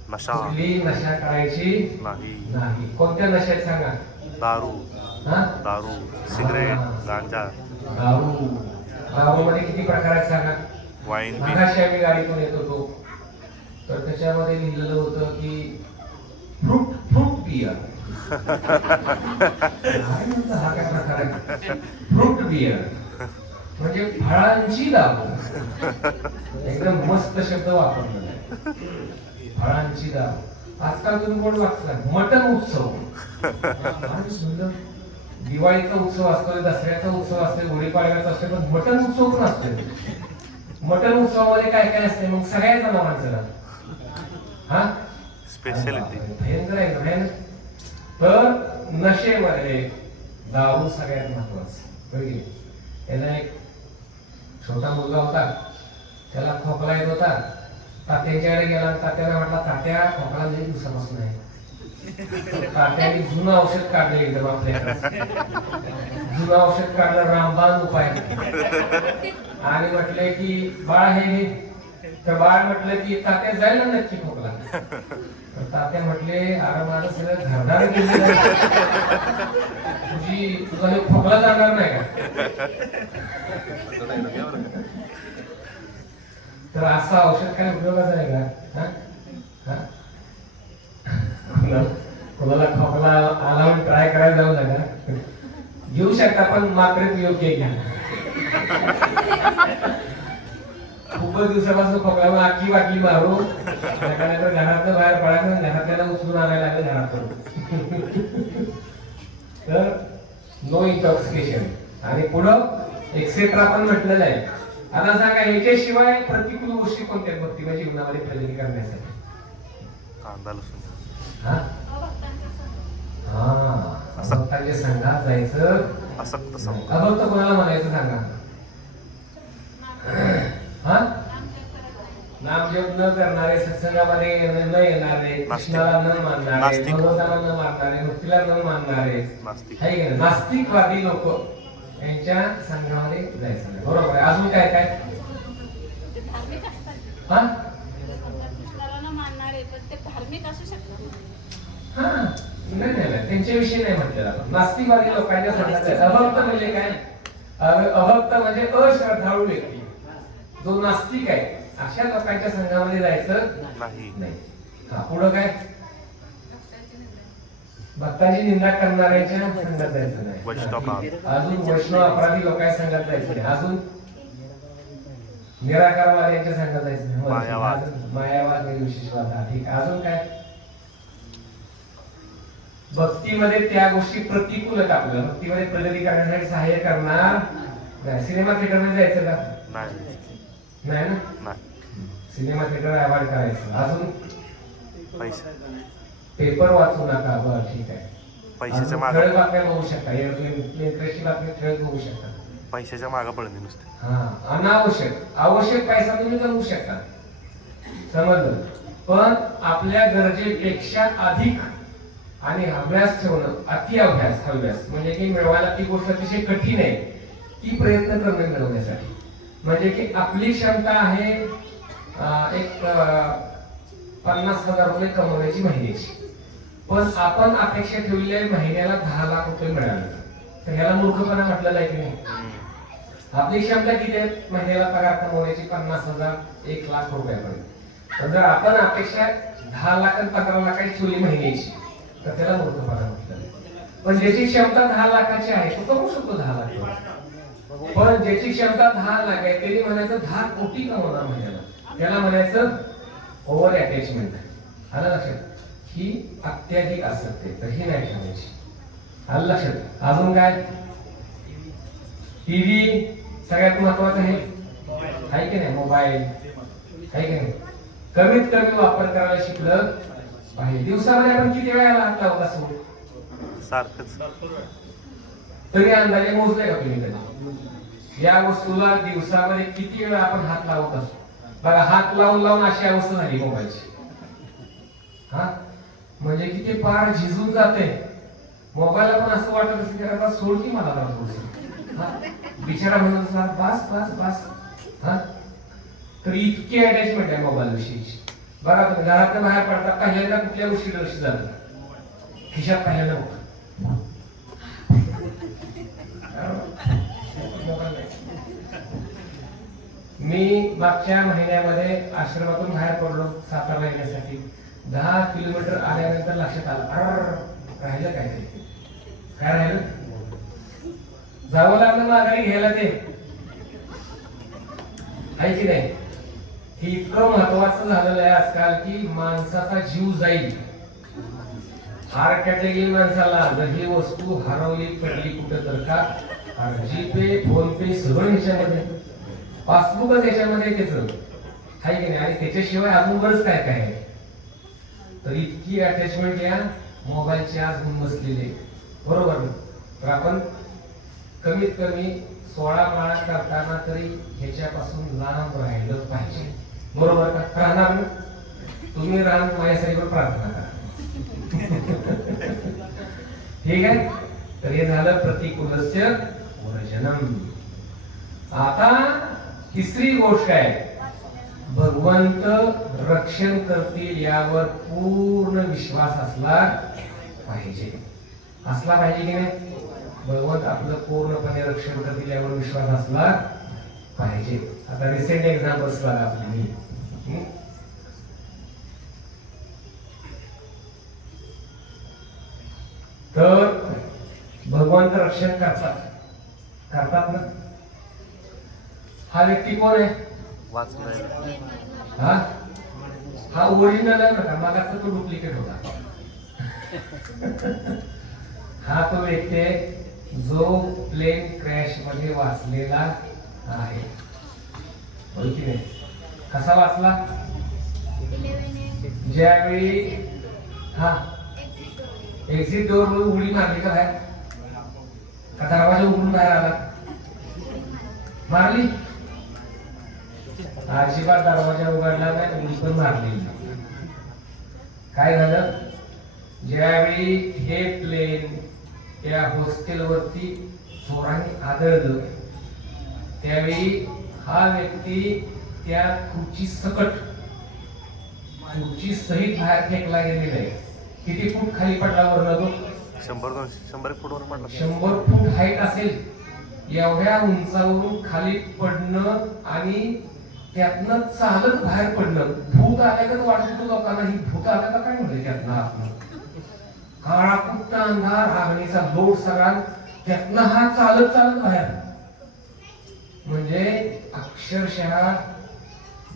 नशा. कुठली नशा करायची नाही. कोणत्या नशात सांगा? दारू. हा? दारू, सिगरेट, गांजा. दारू. दारू मध्ये किती प्रकार आहेत सांगा? वाईन. मागाशी आम्ही गाडीतून येत होतो तर त्याच्यामध्ये लिहिलेलं होतं की फ्रूट बियर. हा काय प्रकार आहे? फ्रूट बियर म्हणजे फळांची दारू. एकदम मस्त शब्द वापरलेला आहे, फळांची दारू. आजकाल तुम्ही कोण वाचला? मटन उत्सव. दिवाळीचा उत्सव असतो, दसऱ्याचा उत्सव असतो, गुढीपाडव्याचा असतो, पण मटन उत्सव पण असतो. मटन उत्सवामध्ये काय काय असते मग? सगळ्या जनावरांचं हा स्पेशलिटी. भयंकर आहे भयंकर. तर नशेमध्ये दारू सगळ्यात महत्वाचं. त्याला एक छोटा मुलगा होता, त्याला खोकला येत होता. तात्याच्याकडे गेला, तात्याला म्हटला तात्या खोकला लई दिवसापासून आहे. तात्याने जुनं औषध काढलं एकदम आपल्याकडे. जुनं औषध काढलं, रामबाण उपाय, आणि म्हटले की बाळा हे तर बाळ म्हटलं की तात्या जाईल ना नक्की खोकला. तर तात्या म्हटले अरे माझं सगळं घरदार गेलेलं तुझा हे खोकला जाणार नाही का. तर असं औषध काय उपयोगाचं आहे का. कोणाला खोकला आला म्हणून ट्राय करायला जाऊ नका. घेऊ शकता पण मात्रेत योग्य घ्या. खूपच दिवसापासून खोकला आखी वाटली मारू घरातलं बाहेर पडायचं घरातल्याला उचलून आणायला लागलं घरातून. तर नो इंटॉक्सिकेशन आणि पुढं एक्सेट्रा पण म्हटलेलं आहे. आता सांगा याच्याशिवाय प्रतिकूल गोष्टी कोणत्या भक्तीच्या जीवनामध्ये प्रगती करण्यासाठी. कांदा लसूण भक्तांच्या संघात जायचं. असक्त अभक्त कोणाला म्हणायचं सांगा. नामजप न करणारे, सत्संगामध्ये न येणारे, कृष्णाला न मानणारे, भगवंताला न मानणारे, मुक्तीला न मानणारे, नास्तिकवादी लोक यांच्या संघामध्ये जायचं नाही. बरोबर आहे. अजून काय काय नाही त्यांच्याविषयी नाही म्हटलेलं आपण. नास्तिकवादी लोकांच्या संघात जायचं. अभक्त म्हणजे काय. अभक्त म्हणजे अश्रद्धाळू व्यक्ती. जो नास्तिक आहे अशा लोकांच्या संघामध्ये जायचं नाही. पुढं काय भक्ताची निंदा करणाऱ्याच्या संघात जायचं नाही. अजून वैष्णव अपराधी लोकांच्या संघात जायचं नाही. अजून निराकारवाद्यांच्या संघात जायचं नाही. मायावाद निर्विशेषवाद. ठीक. अजून काय भक्तीमध्ये त्या गोष्टी प्रतिकूल आहेत. आपल्याला भक्तीमध्ये प्रगती करण्यासाठी सहाय्य करणार. सिनेमा थिएटर मध्ये जायचं का नाही ना. सिनेमा थिएटर अवॉइड करायचं. अजून पेपर वाचू नका. बरं ठीक आहे. पैशाच्या मागे ठळक बातम्या बघू शकता. इंटरेस्टिंग बातम्या ठळक बघू शकता. पैशाच्या मागे पडणे नुसते. अनावश्यक आवश्यक पैसा तुम्ही कमवू शकता. समजलं. पण आपल्या गरजेपेक्षा अधिक आणि अभ्यास ठेवणं, अति अभ्यास हव्यास म्हणजे की मिळवायला ती गोष्ट अतिशय कठीण आहे. ती प्रयत्न करणं मिळवण्यासाठी म्हणजे की आपली क्षमता आहे एक 50,000 रुपये कमवण्याची महिन्याची. पण आपण अपेक्षा ठेवली आहे महिन्याला 10 लाख रुपये मिळाले. तर ह्याला मूर्खपणा म्हटलेला आहे की नाही. आपली क्षमता किती आहे महिन्याला पगार कमवण्याची. 50,000 1 लाख रुपयापर्यंत. तर जर आपण अपेक्षा 10 लाख आणि 15 लाखाची ठेवली महिन्याची तर त्याला मूर्खपणा म्हटलेला आहे. पण ज्याची क्षमता 10 लाखाची आहे तो कमवू शकतो 10 लाख. पण ज्याची क्षमता 10 लाख आहे त्याने म्हणायचं 10 कोटी कमवणार महिन्याला. त्याला म्हणायचं ओव्हर अटॅचमेंट. आलं लक्षात. ही अत्याधिक आसक्ती तशी नाही ठेवायची. आलं लक्षात. अजून काय टीव्ही सगळ्यात महत्वाचं आहे की नाही. मोबाईल आहे की नाही. कमीत कमी वापर करायला शिकलं पाहिजे. दिवसामध्ये आपण किती वेळा हात लावत असतो सारखंच. तरी अंदाजे मोजले का तुम्ही कधी या वस्तूला दिवसामध्ये किती वेळा आपण हात लावत असतो. बघा हात लावून लावून अशी अवस्था झाली मोबाईलची. म्हणजे किती पार झिजून जाते. मोबाईलला पण असं वाटत असेल की आता सोड की मला बिचारा म्हणून बस बस बस. तर इतकी अटॅचमेंट आहे मोबाईल विषयीची. बघा तुम्ही घरातून बाहेर पडता पहिल्यांदा कुठल्या गोष्टी लक्ष जातं. खिशात पहिल्यांदा मी मागच्या महिन्यामध्ये आश्रमातून बाहेर पडलो सातारा येण्यासाठी. 10 किलोमीटर आल्यानंतर लक्षात आलं राहिलं काय राहिलं. जावं लागलं माघारी घ्यायला ते आहे की नाही. हे इतकं महत्वाचं झालेलं आहे आजकाल की माणसाचा जीव जाईल. हार्ट अटॅक येईल माणसाला जर ही वस्तू हरवली पडली कुठं तर का. जीपे फोन पे सगळं ह्याच्यामध्ये. पासबुकच याच्यामध्ये त्याचं आहे की नाही. आणि त्याच्याशिवाय अजून बरंच काय काय आहे. तर इतकी अटॅचमेंट या मोबाईलची आज होऊन बसलेली. बरोबर. तर आपण कमीत कमी 16 माळा करताना तरी ह्याच्यापासून लांब राहिलं पाहिजे. बरोबर का. राहणार ना तुम्ही राम माझ्यासाठी प्रार्थना करा. ठीक आहे. तर हे झालं प्रतिकूलस्य वर्जनम. आता तिसरी गोष्ट आहे भगवंत रक्षण करतील यावर पूर्ण विश्वास असला पाहिजे. असला पाहिजे की नाही? भगवंत आपलं पूर्णपणे रक्षण करतील यावर विश्वास असला पाहिजे. आता रिसेंट एक्झाम्पल्स बघा आपली. तर भगवंत रक्षण करतात ना. हा व्यक्ती कोण आहे? वाचलंय. हा ओरिजिनल आहे बघा, मागाचा तो डुप्लिकेट होता. हा तो व्यक्ती आहे जो प्लेन क्रॅश मध्ये वाचलेला आहे. होय की नाही? कसा वाचला? ज्यावेळी एक्झिट डोर वरून उडी मारली का बाहेर? का दरवाजा उघडून बाहेर आला? मारली? अजिबात दरवाजा उघडला नाही, उडी पण मारली. काय झालं? ज्यावेळी हे प्लेन त्या हॉस्टेलवरती चोरांनी आदळलं त्यावेळी हा व्यक्ती त्या खुर्ची सकट, खुर्ची सहित बाहेर फेकला गेलेला आहे. किती फूट खाली पडला वरनं तो? 100 फूटवर पडला. 100 फूट हाईट असेल. एवढ्या उंचावरून खाली पडणं आणि त्यातनं चालत बाहेर पडणं. भूत आल्यागत वाटत होतं लोकांना. ही भूत आल्या का काय म्हणले त्यातनं आतनं? काळा कुट्ट अंधार, आगणीचा लोट सगळा, त्यातनं हा चालत चालत बाहेर. म्हणजे अक्षरशः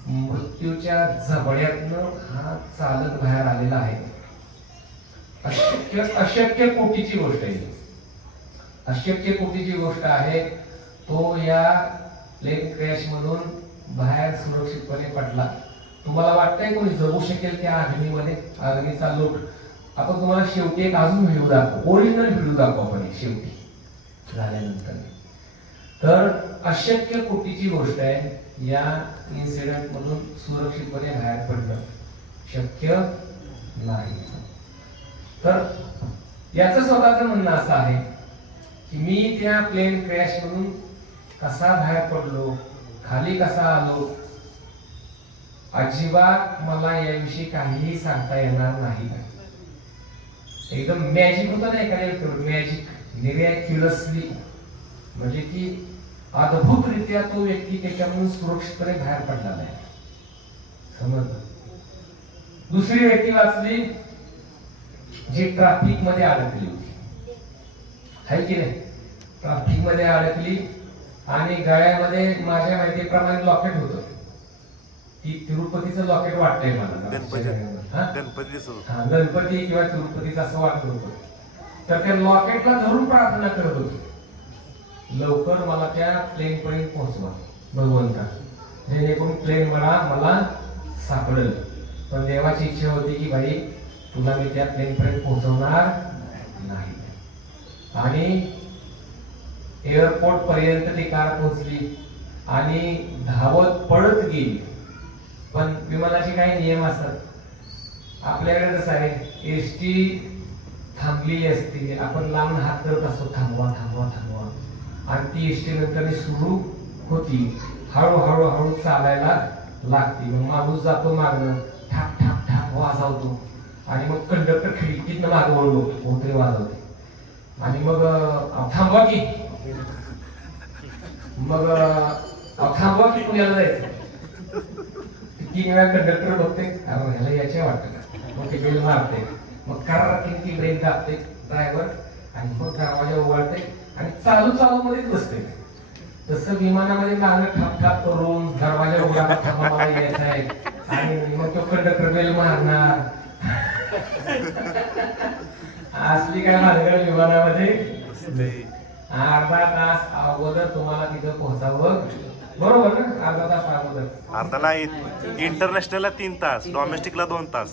मृत्यूच्या जबड्यातनं हा चालत बाहेर आलेला आहे. अशक्य कोटीची गोष्ट आहे. अशक्य कोटीची गोष्ट आहे. तो या प्लेन क्रॅश मधून बाहेर सुरक्षितपणे पडला. तुम्हाला वाटतंय कोणी जगू शकेल त्या अग्नीमध्ये? अग्नीचा लोट. आपण तुम्हाला शेवटी एक अजून व्हिडिओ दाखवू, ओरिजिनल व्हिडिओ दाखवू आपण शेवटी झाल्यानंतर. तर अशक्य कोटीची गोष्ट आहे या इन्सिडेंट मधून सुरक्षितपणे बाहेर पडणं. शक्य नाही. तर याचं स्वतःचं म्हणणं असं आहे की मी त्या प्लेन क्रॅश मधून कसा बाहेर पडलो, खाली कसा आलो, अजिबात मला याविषयी काहीही सांगता येणार नाही. एकदम मॅजिक होतं ना एखाद्या व्यक्तीवर, मॅजिक, मिरॅक्युलसली, म्हणजे की अद्भुतरित्या तो व्यक्ती त्याच्यामधून सुरक्षितपणे बाहेर पडलेला आहे. समजलं? दुसरी व्यक्ती वाचली जी ट्रॅफिक मध्ये अडकली होती. आहे की नाही? ट्रॅफिक मध्ये अडकली आणि गळ्यामध्ये माझ्या माहितीप्रमाणे लॉकेट होतं. ती तिरुपतीचं लॉकेट वाटतंय मला. गणपती किंवा तिरुपतीचं असं वाटत होतं. तर त्या लॉकेटला धरून प्रार्थना करत होती, लवकर मला त्या प्लेन पर्यंत पोहोचवा भगवंता, जेणेकरून प्लेन मला सापडेल. पण देवाची इच्छा होती की भाई तुला मी त्या प्लेन पर्यंत पोहोचवणार नाही. आणि एअरपोर्ट पर्यंत ती कार पोहोचली आणि धावत पळत गेली. पण विमानाचे काही नियम असतात. आपल्याकडे कसं आहे, एसटी थांबलेली असते, आपण लांब हात करत असतो थांबवा थांबवा थांबवा, आणि ती एसटी नंतर सुरू होती. हळूहळू हळू चालायला लागते. मग माणूस जातो मागणं, ठाक ठाक ठाक वाजवतो आणि मग कंडक्टर खिडकीतनं माग वळलो कोणतरी वाजवते आणि मग थांबवा की, मग थांबवा की पुण्याला जायचं. 3 वेळा कंडक्टर बघते, ह्याला याच्या वाटतं का, मग ते बेल मारते, मग कार ती ब्रेक दाबते ड्रायव्हर आणि मग दरवाजा उघडते आणि चालू चालू मध्येच बसते. तसं विमानामध्ये मागणं ठाप ठाप करून दरवाजा उघडा, थांबा मला यायचं आहे, आणि मग तो कंडक्टर बेल मारणार. असली काय भानगड विमानामध्ये. अर्धा तास अगोदर तुम्हाला तिथं पोहोचावं, बरोबर ना? अर्धा तास अगोदर. अर्धा नाही, इंटरनॅशनलला 3 तास, डोमेस्टिकला 2 तास,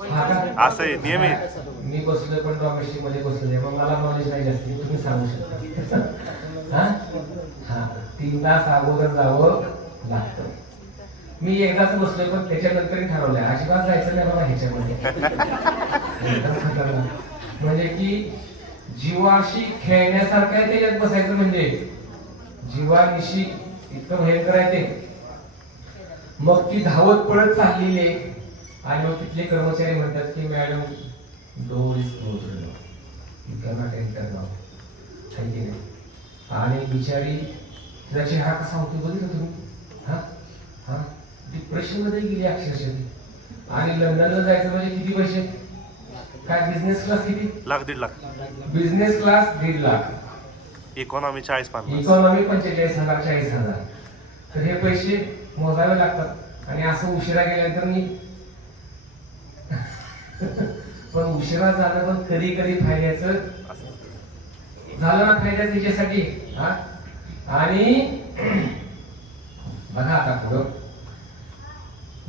असं आहे नियम आहे. मी बसलोय पण डोमेस्टिक मध्ये बसलोय, पण मला नॉलेज नाही जास्त, तुम्ही सांगू शकता. हा 3 तास अगोदर जावं लागतं. मी एकदाच बसलोय पण त्याच्यानंतर ठरवलंय अजिबात जायचं नाही बाबा ह्याच्यामध्ये. म्हणजे की जीवाशी खेळण्यासारखं आहे त्याच्यात बसायचं, म्हणजे जीवानिशी इतकं भयंकर आहे ते. मग ती धावत पळत चाललेली आहे आणि मग तिथले कर्मचारी म्हणतात की madam door is closed you cannot enter now. आहे की नाही? आणि बिचारी तिचा चेहरा कसा होतो बघितलं तुम्ही? हा हा डिप्रेशन मध्ये गेली अक्षरशः ती. आणि लंडनला जायचं म्हणजे किती पैसे? काय बिझनेस क्लास किती? Lakh 1.5 lakh. Business class 1.5 lakh, economy 40-50. Economy 45,000 40,000. तर हे पैसे मोजावे लागतात आणि असं उशिरा गेल्यानंतर मी पण उशिरा झालं पण कधी कधी फायद्याचं झालं ना, फायद्याचं तिच्यासाठी. हा आणि बघा आता पुढं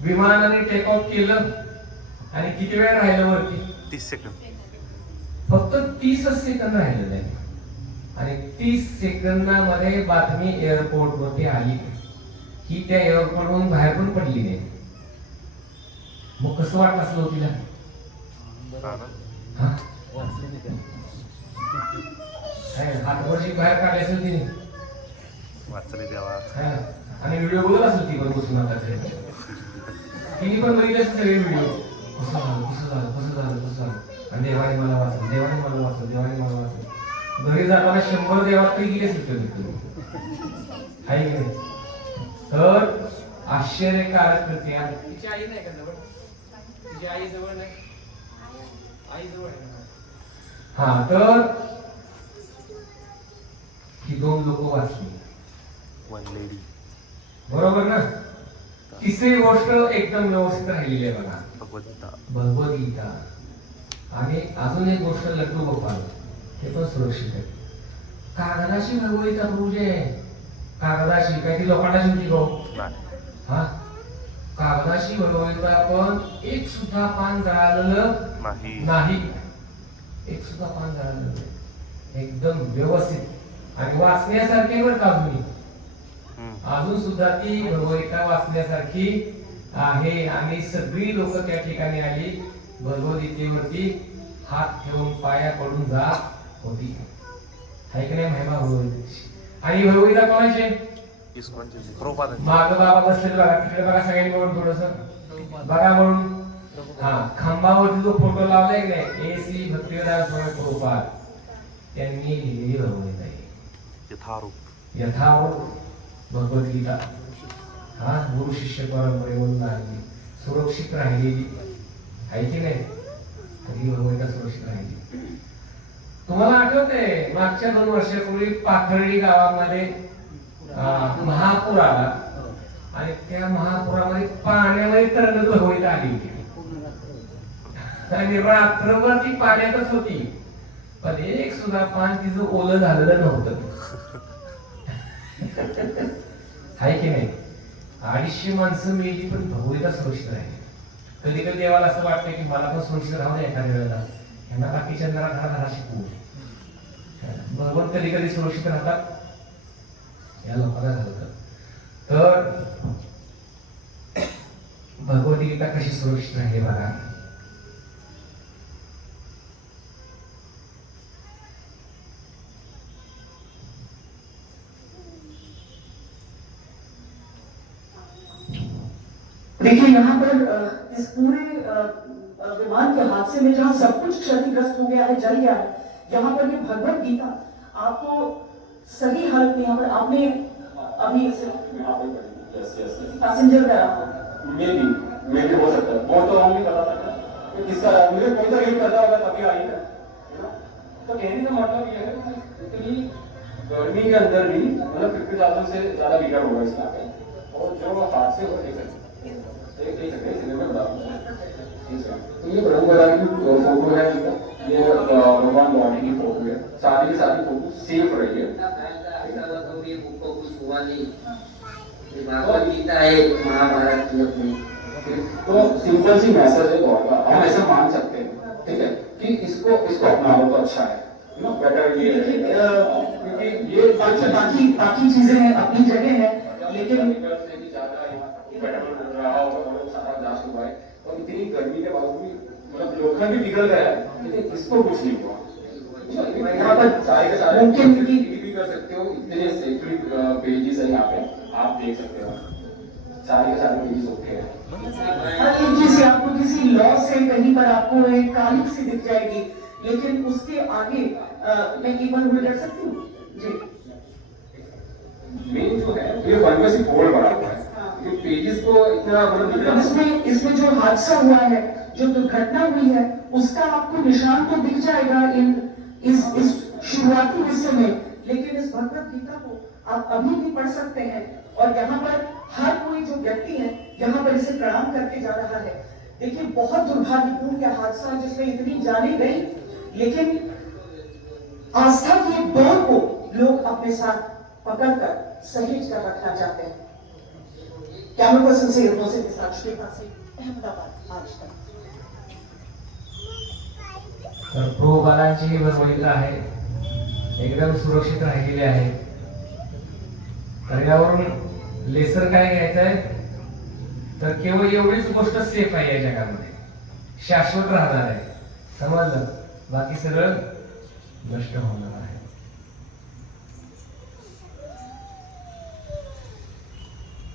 विमानाने टेक ऑफ केलं आणि किती वेळ राहिलं वरती? 30 सेकंद. फक्त 30 सेकंद राहिलेलं आहे आणि 30 सेकंदामध्ये बातमी एअरपोर्ट वरती आली की त्या एअरपोर्ट वरून बाहेर पण पडली नाही. मग कसं वाटलं असलं तिला? हा? हातवरची बाहेर काढली असेल तिने. वाचले देवा. हा. आणि व्हिडिओ बघत असेल ती पण बसून आता तिने पण बघितले असेल सगळे व्हिडिओ. कसं झालं कसं झालं कसं झालं कसं झालं आणि देवाने मला वाचलं, देवाने मला वाचलं, देवाने मला वाचलं. घरी जाताना 100 देवात तरी गेले असेल आहे की नाही? तर आश्चर्यकारक कृती आहे. तिची आई नाही का जवळ? तिची आई जवळ नाही? आई जवळ आहे ना? हा. तर ही 2 लोक वाचली. One lady. बरोबर ना? तिसरी गोष्ट एकदम व्यवस्थित राहिलेली आहे बघा, भगवद्गीता. भगवद्गीता. आणि अजून एक गोष्ट लड्डू गोपाल, हे पण सुरक्षित आहे. कागदाची भगवद्गीता म्हणजे कागदाची काय ती लोखंडाची होती गो? हा, कागदाची भगवद्गीता पण एक सुद्धा पान जळालेलं नाही. एक सुद्धा पान जळालेलं नाही. एकदम व्यवस्थित आणि वाचण्यासारखी बरं का तुम्ही. अजून सुद्धा ती भगवद्गीता वाचण्यासारखी आहे आणि सगळी लोक त्या ठिकाणी आली भगवद्गीतेवरती हात ठेवून पाया पडून जात होती. आहे की नाही महिमा भगवद्गीतेची? आणि भगवद्गीता कोणाची? माग बाबा बसलेले बघा, तिकडे बघा सगळ्यांनी म्हणून थोडस बघा म्हणून. हा, खांबावरती जो फोटो लावलाय की नाही, A.C. भक्तिवेदांत स्वामी प्रभुपाद त्यांनी लिहिलेली भगवद्गीता आहे. यथारूप भगवद्गीता. हा, गुरु शिष्य परंपरेवरून लागली, सुरक्षित राहिलेली आहे की नाही? तरी भगवद्गीता सुरक्षित राहिली. तुम्हाला आठवतंय मागच्या 2 वर्षापूर्वी पाथर्डी गावामध्ये महापूर आला आणि त्या महापुरामध्ये पाण्यामध्ये तरंगत भगवद्गीता आली होती आणि रात्रभर ती पाण्यातच होती, पण एक सुद्धा पान तिचं ओलं झालेलं नव्हतं. आहे की नाही? 250 माणसं मिळली पण भगवद्गीता सुरक्षित राहिली. कधी कधी देवाला असं वाटतं की मला पण सुरक्षित राहू दे एखाद्या वेळेला, यांना बाकीच्या घरा शिकवू. भगवान कधी कधी सुरक्षित राहतात, या लोकांना घालतात. तर भगवद्गीता कशी सुरक्षित राहिली बघा. देखिए यहाँ पर इस पूरे विमान के हादसे में जहाँ सब कुछ क्षतिग्रस्त हो गया है, जल गया है, यहाँ पर ये भगवत गीता आपको सही हालत में यहाँ पर आपने अभी पैसेंजर करा मे भी हो सकता है, वो तो हम नहीं बता सकते किसका मुझे कोई तो रीड करता होगा तभी आई है। तो कहने का मतलब ये है कि गर्मी के अंदर भी मतलब 50,000 से ज्यादा लीटर होगा इस इलाके में, और जो हादसे हो देख सकते तो ये बड़ा की फोटो है, ये भगवान बॉडी की फोटो है, सारी फोटो सेफ रही है। कुछ हुआ नहीं, भगवत गीता है महाभारत की अपनी, तो सिंपल सी मैसेज है गॉड का, हम ऐसा मान सकते हैं, ठीक है, कि इसको अपनाओ तो अच्छा है, बेटर ये क्योंकि ये बाकी चीजें हैं अपनी जगह है, लेकिन और इतनी गर्मी के बावजूद भी मतलब लोखंड भी पिघल गया है, लेकिन इसको कुछ नहीं हुआ। यहाँ पर सारे के सारे मुमकिन भी कर सकते हो, इतने सेफ्टी पेजेस है यहाँ पे, आप देख सकते हो सारी के सारी पेजेस ओके है। हर एक चीज आपको किसी लॉ से कहीं पर आपको एक कालिक सी दिख जाएगी, लेकिन उसके आगे मैं कीपर होल्ड कर सकती हूँ जी। मेन जो है तो ये 1 में से फोल्ड बना हुआ है, ये पेजेस को इतना मतलब दिख रहा है। इसमें जो हादसा हुआ है, जो दुर्घटना हुई है, उसका आपको निशान तो दिख जाएगा इस शुरुआती हिस्से में, लेकिन इस भगवत गीता को आप अभी भी पढ़ सकते हैं। और यहाँ पर हर कोई जो व्यक्ति है यहाँ पर इसे प्रणाम करके जा रहा है। देखिए बहुत दुर्भाग्यपूर्ण यह हादसा जिसमें इतनी जाने गई, लेकिन आस्था के डोर को लोग अपने साथ पकड़कर सहेज कर रखना चाहते हैं। कैमरा पर्सन से से के साथ श्वेता से अहमदाबाद आज तक। तर प्रो बालांची ही भरवणीला आहे, एकदम सुरक्षित राहिलेले आहे. तर यावरून लेसन काय घ्यायचं आहे, तर केवळ एवढीच गोष्ट सेफ आहे या जगामध्ये, शाश्वत राहणार आहे. समजलं? बाकी सगळं नष्ट होणार आहे.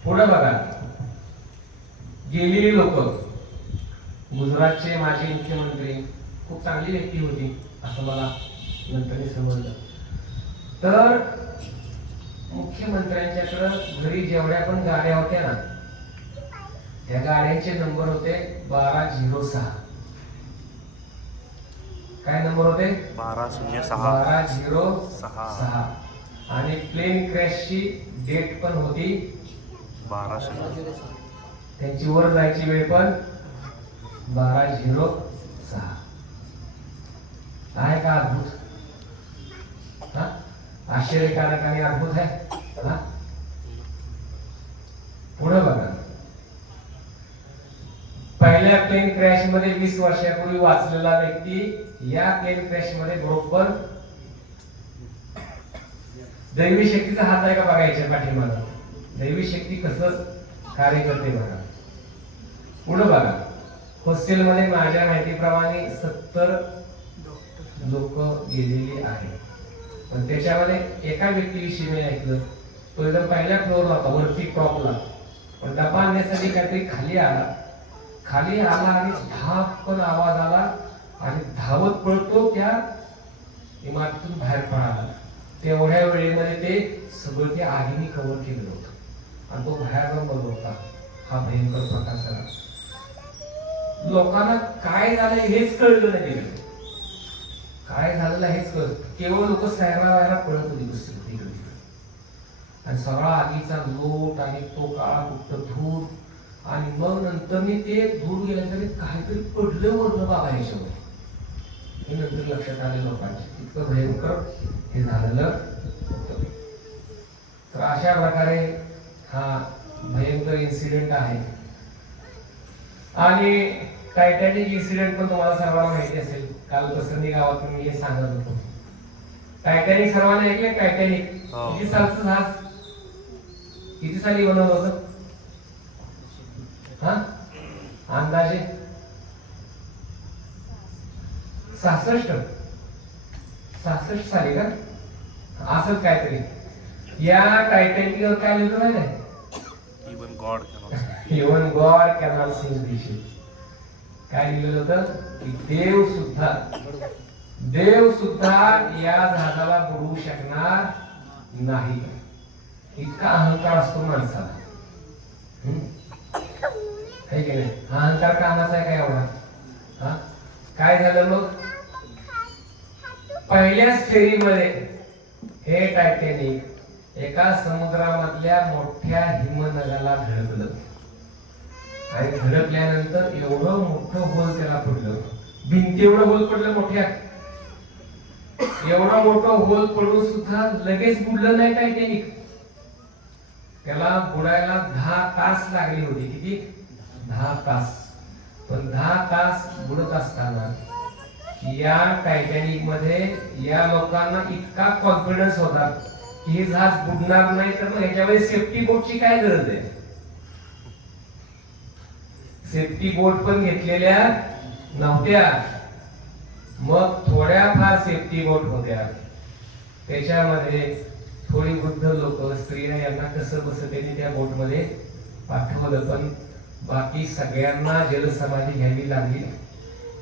पुढे बघा, गेलेली लोक, गुजरातचे माजी मुख्यमंत्री खूप चांगली व्यक्ती होती असं मला नंतर समजलं. तर मुख्यमंत्र्यांच्याकडं घरी जेवढ्या पण गाड्या होत्या ना, त्या गाड्यांचे नंबर होते 1206. काय नंबर होते? 1206. आणि प्लेन क्रॅशची डेट पण होती 1206. त्यांची वर जायची वेळ पण 1206. आहे का अद्भुत? हा, आश्चर्यकारक आणि अद्भुत आहे. हा, पुढे बघा, पहिल्या प्लेन क्रॅश मध्ये 20 वर्षापूर्वी वाचलेला व्यक्ती या प्लेन क्रॅश मध्ये बरोबर दैवी शक्तीचा हात आहे का बघायच्या पाठीमागे, दैवी शक्ती कसं कार्य करते बघा. पुढे बघा, हॉस्टेलमध्ये माझ्या माहितीप्रमाणे 70 लोक गेलेली आहेत. पण त्याच्यामध्ये एका व्यक्तीविषयी मी ऐकलं, तो एकदम पहिल्या फ्लोअरला होता, वरती टॉपला, पण डबा आणण्यासाठी काहीतरी खाली आला आणि धापकन आवाज आला आणि धावत पळतो त्या इमारतीतून बाहेर पळाला. तेवढ्या वेळेमध्ये ते सगळं ते आगीने कव्हर केलेलं होतं आणि तो बाहेर जाऊन बघत होता. हा भयंकर प्रकार झाला. लोकांना काय झालं हेच कळलं नाही. काय झालेलं हेच कळत, केवळ लोक सैरा पळत होती तिकडे, आणि सगळा आगीचा लोट आणि तो काळा कुठं धूर, आणि मग नंतर मी ते धूर गेल्यानंतर काहीतरी पडलं वरलं बाबा ह्याच्यावर, हे नंतर लक्षात आले लोकांच्या. इतकं भयंकर हे झालेलं होतं. तर अशा प्रकारे हा भयंकर इन्सिडेंट आहे. आणि टायटॅनिक इन्सिडेंट पण तुम्हाला सर्वांना माहिती असेल. काल कसरनी गावात मी हे सांगत होतो. टायटॅनिक सर्वांना ऐकले? टायटॅनिक किती सालचं जहाज, किती साली बनवलं होतं? हा, अंदाजे 66 साली का असं काहीतरी. या टायटॅनिकवर काय लिहिलं माहिती? Even God cannot see this ship. काय लिहिलेलं होतं की देव सुद्धा या जहाजाला बुडवू शकणार नाही. इतका अहंकार असतो माणसाला, है की नाही? हा अहंकार कामाचा आहे का एवढा? हा, काय झालं मग? पहिल्याच फेरीमध्ये हे टायटॅनिक एका समुद्रामधल्या मोठ्या हिमनगाला धडकलं, आणि धडकल्यानंतर एवढं मोठं होल त्याला पडलं, भिंती एवढं होल पडलं मोठ्या, एवढं मोठं होल पडून सुद्धा लगेच बुडलं नाही टायटॅनिक. त्याला बुडायला 10 तास लागली होती. किती? 10 तास. पण 10 तास बुडत असताना या टायटॅनिक मध्ये या लोकांना इतका कॉन्फिडन्स होता की हे जहाज बुडणार नाही, तर मग ह्याच्यामध्ये सेफ्टी बोटची काय गरज आहे? सेफ्टी बोट पण घेतलेल्या नव्हत्या. मग थोड्याफार सेफ्टी बोट होत्या, त्याच्यामध्ये थोडी वृद्ध लोक, स्त्रिया यांना कसं बसं त्यांनी त्या बोट मध्ये पाठवलं, पण बाकी सगळ्यांना जलसमाधी घ्यावी लागली.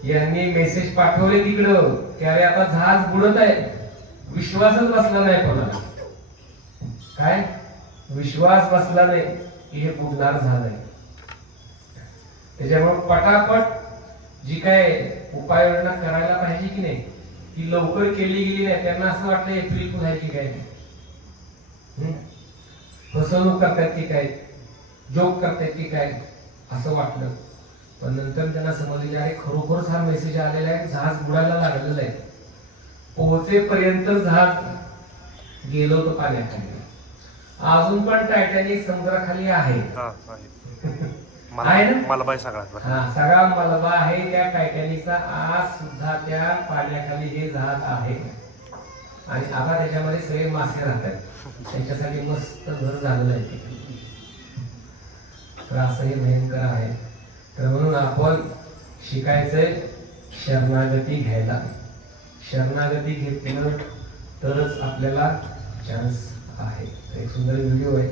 यांनी मेसेज पाठवले तिकडं की अरे आता जहाज बुडत आहे. विश्वासच बसला नाही कोणाला. काय विश्वास बसला नाही की हे बुडणार झालंय. त्याच्यामुळे पटापट जी काय उपाययोजना करायला पाहिजे की नाही ती लवकर केली गेली नाही. त्यांना असं वाटलं एप्रिल फुल आहे की काय, फसवणूक करतात की काय, जोक करतात की काय असं वाटलं. पण नंतर त्यांना समजले अरे खरोखरच हा मेसेज आलेला आहे, जहाज बुडायला लागलेलं आहे. पोहोचेपर्यंत जहाज गेलो होतं पाण्याखाली. अजून पण टायटॅनिक समुद्राखाली आहे. आहे ना? मलबा सगळ्यात हा सगळा मलबा आहे त्या टायटॅनिकचा. आज सुद्धा त्या पाण्याखाली हे जहाज आहे आणि आता त्याच्यामध्ये सगळे मासे राहतात. त्यांच्यासाठी मस्त घर झालेलं आहे. तर असं हे भयंकर आहे. तर म्हणून आपण शिकायचंय शरणागती घ्यायला. शरणागती घेतलं तरच आपल्याला चान्स आहे. एक सुंदर व्हिडिओ आहे.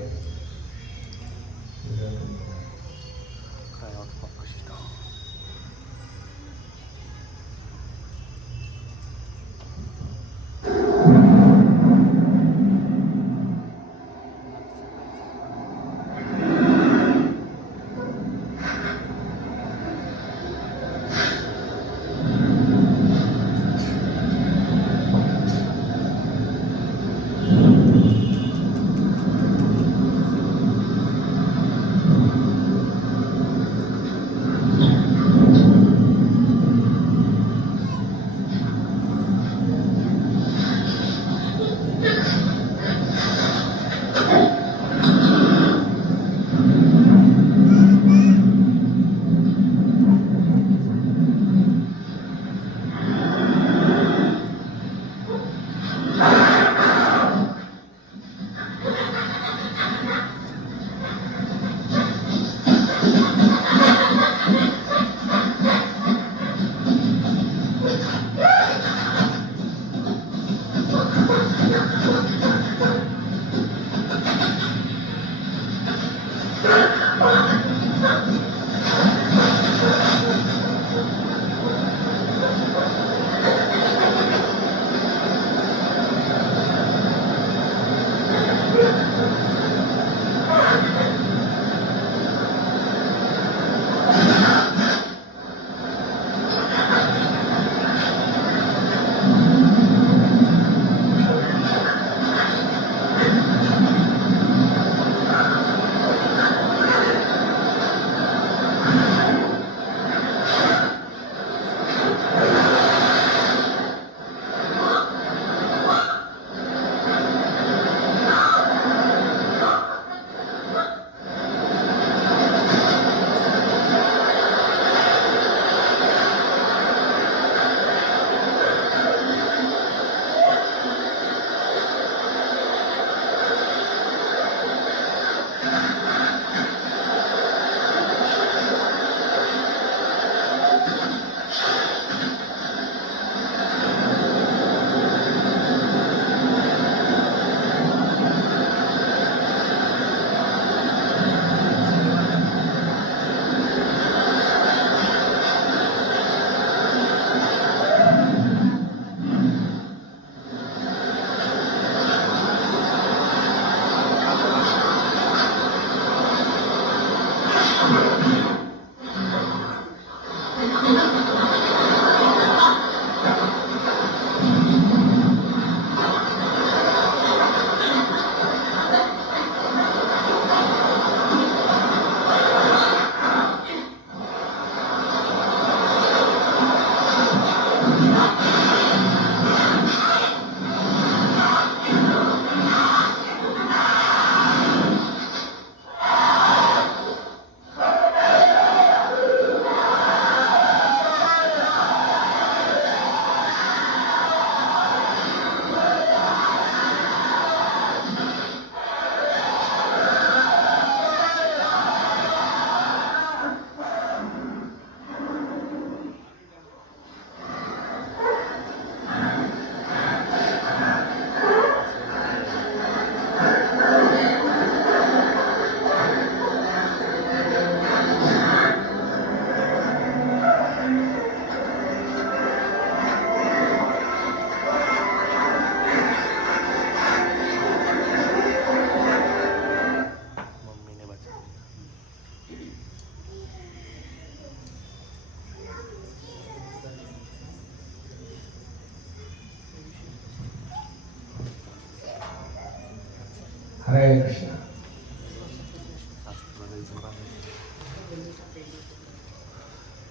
हरे कृष्ण.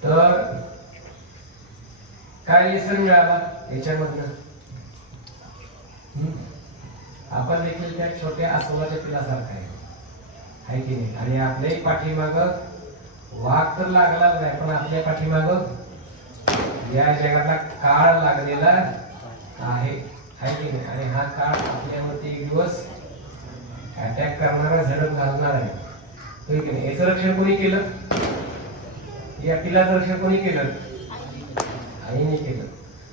तर काय लेसन मिळाला याच्यामधनं? आपण देखील त्या छोट्या आसोबाच्या पिलासारखा आहे की नाही? आणि आपल्याही पाठीमाग वाघ तर लागलाच नाही, पण आपल्या पाठीमाग या जगाचा काळ लागलेला आहे की नाही? आणि हा काळ आपल्यावरती एक दिवस अटॅक करणारा, झडप घालणार आहे, होय की नाही? याचं रक्षण कोणी केलं? या पिलाचं रक्षण कोणी केलं? आईने केलं.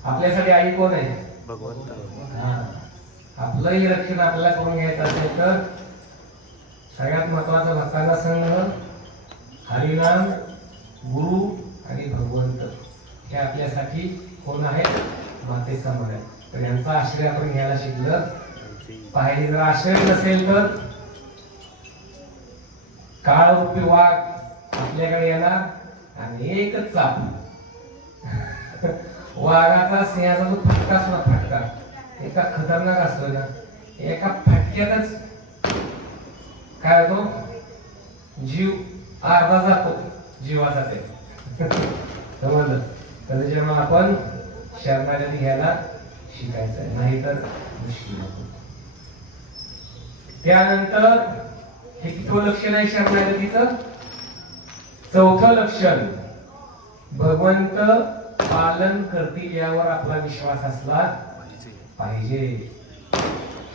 आपल्यासाठी आई कोण आहे? भगवंत. आपलंही रक्षण आपल्याला करून घ्यायचं असेल तर सगळ्यात महत्वाचं भक्तांना संघ, हरिनाम, गुरु आणि भगवंत हे आपल्यासाठी कोण आहेत? माते समान आहे. तर यांचा आश्रय आपण घ्यायला शिकलं पाहिजे. जर आश्रय नसेल तर काळरूपी वाघ आपल्याकडे येणार आणि एकच चाप. वाघाचा सिंहाचा जो फटका असतो ना, फटका एका खतरनाक असतो ना, एका फटक्यातच काय होतो? जीव अर्धा जातो, जीवाचा ते. समजलं? तर जेव्हा आपण शरणागती घ्यायला शिकायचं आहे, नाहीतर मुश्किल होतो. त्यानंतर हे कितवं लक्षण आहे शरणागतीचं? चौथं लक्षण, भगवंत पालन करतील यावर आपला विश्वास असला पाहिजे.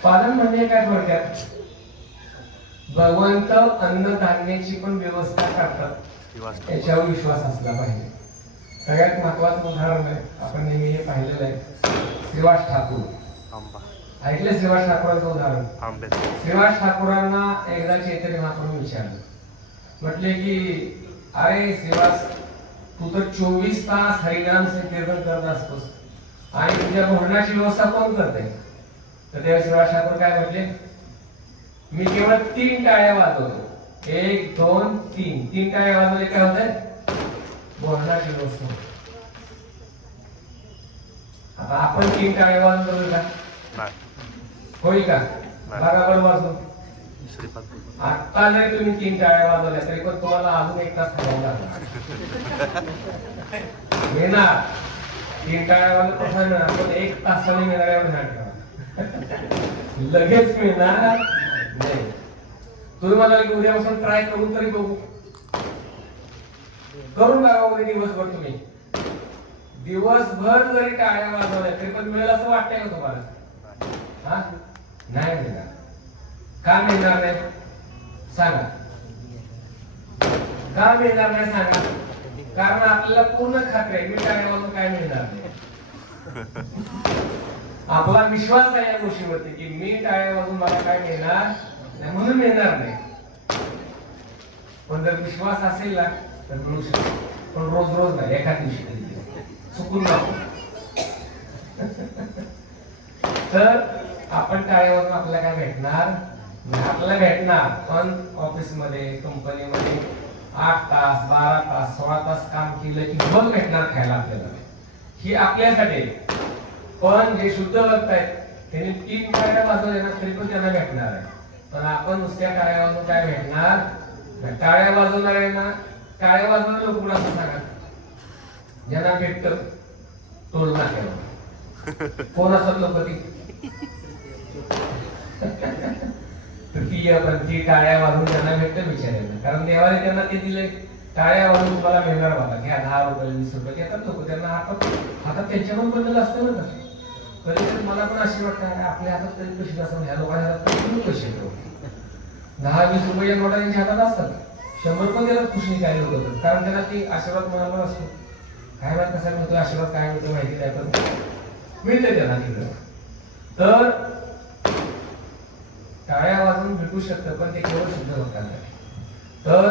पालन म्हणजे काय थोडक्यात? भगवंत अन्नधान्याची पण व्यवस्था करतात याच्यावर विश्वास असला पाहिजे. सगळ्यात महत्वाचं उदाहरण आहे, आपण नेहमी हे पाहिलेलं आहे, श्रीवास ठाकूर. ऐकले श्रीवास ठाकूरांचं उदाहरण? श्रीवास ठाकूरांना एकदा चैतन्य महाप्रभू विचारलं, म्हटले की अरे श्रीवास, तू तर 24 तास हरिनाम संकीर्तन करत असतोस आणि तुझ्या भोजनाची व्यवस्था कोण करते? तर तेव्हा श्रीवास ठाकूर काय म्हटले? मी केवळ 3 टाळ्या वाजवतो. 1 2 3. 3 टाळ्या वाजवले काय होतंय? भोजनाची व्यवस्था. आता आपण 3 टाळ्या वाजवतो का? होईल का? बरोबर वाजवतो. आता जरी तुम्ही 3 टाळ्या वाजवल्या तरी पण तुम्हाला अजून 1 तास थांबावं लागणार. मिळणार 3 टाळ्या वाजवत कसा मिळणार? पण 1 तासाने मिळणार एवढं ध्यान ठेवा. लगेच मिळणार नाही. तुम्ही मला उद्यापासून ट्राय करून तरी बघू, करून बघा दिवसभर. तुम्ही दिवसभर जरी टाळ्या वाजवल्या तरी पण मिळेल असं वाटतंय का तुम्हाला? हा, नाही मिळणार. का मिळणार नाही सांगा? का मिळणार नाही सांगा? कारण आपल्याला पूर्ण खात्री आहे मी टाळ्या वाजवून काय मिळणार नाही. आपला विश्वास आहे या गोष्टीवरती की मी टाळ्या वाजून मला काय मिळणार नाही, म्हणून मिळणार नाही. पण जर विश्वास असेल ना तर मिळू शकतो, पण रोज रोज नाही, एका दिवशी चुकून नको. तर आपण टाळ्या वाजून आपल्याला काय भेटणार? आपल्याला भेटणार, पण ऑफिसमध्ये, कंपनीमध्ये 8 तास 12 तास 16 तास काम केलं की मग भेटणार खायला आपल्याला. ही आपल्यासाठी. पण जे शुद्ध भक्त आहेत त्यांनी 3 टाळ्या वाजवल्या ना तरी पण त्यांना भेटणार आहे. पण आपण नुसत्या टाळ्या वाजवून काय भेटणार? टाळ्या वाजवणार आहे ना, टाळ्या वाजवणारे लोक कुणा असं सांगा ज्यांना भेटत टोल नाक्यावर. कोण असतात लोक ती? पण ती टाळ्या वाजवून त्यांना भेटत विचारायला, कारण देवाने त्यांना ते दिले. टाळ्या वाजवून तुम्हाला मिळणार बघा, घ्या 10 रुपये 20 रुपये घेतात लोक. त्यांना हातात त्यांच्याकडून बदल असतं ना. कधी कधी मला पण अशी वाटतं आपल्या हातात तरी कशी नसतं, ह्या लोकांच्या हातात कशी 10-20 रुपये नोटा त्यांच्या हातात असतात. 100 पण त्याला खुश नाही काय लोक, कारण त्यांना ती आशीर्वाद मनावर असतो. काय माहिती कसा मिळतो आशीर्वाद, काय मिळतो माहिती नाही, पण मिळते त्यांना तिकडं. तर टाळ्या वाजवून भेटू शकतं, पण ते केवळ शुद्ध भक्तांसाठी. तर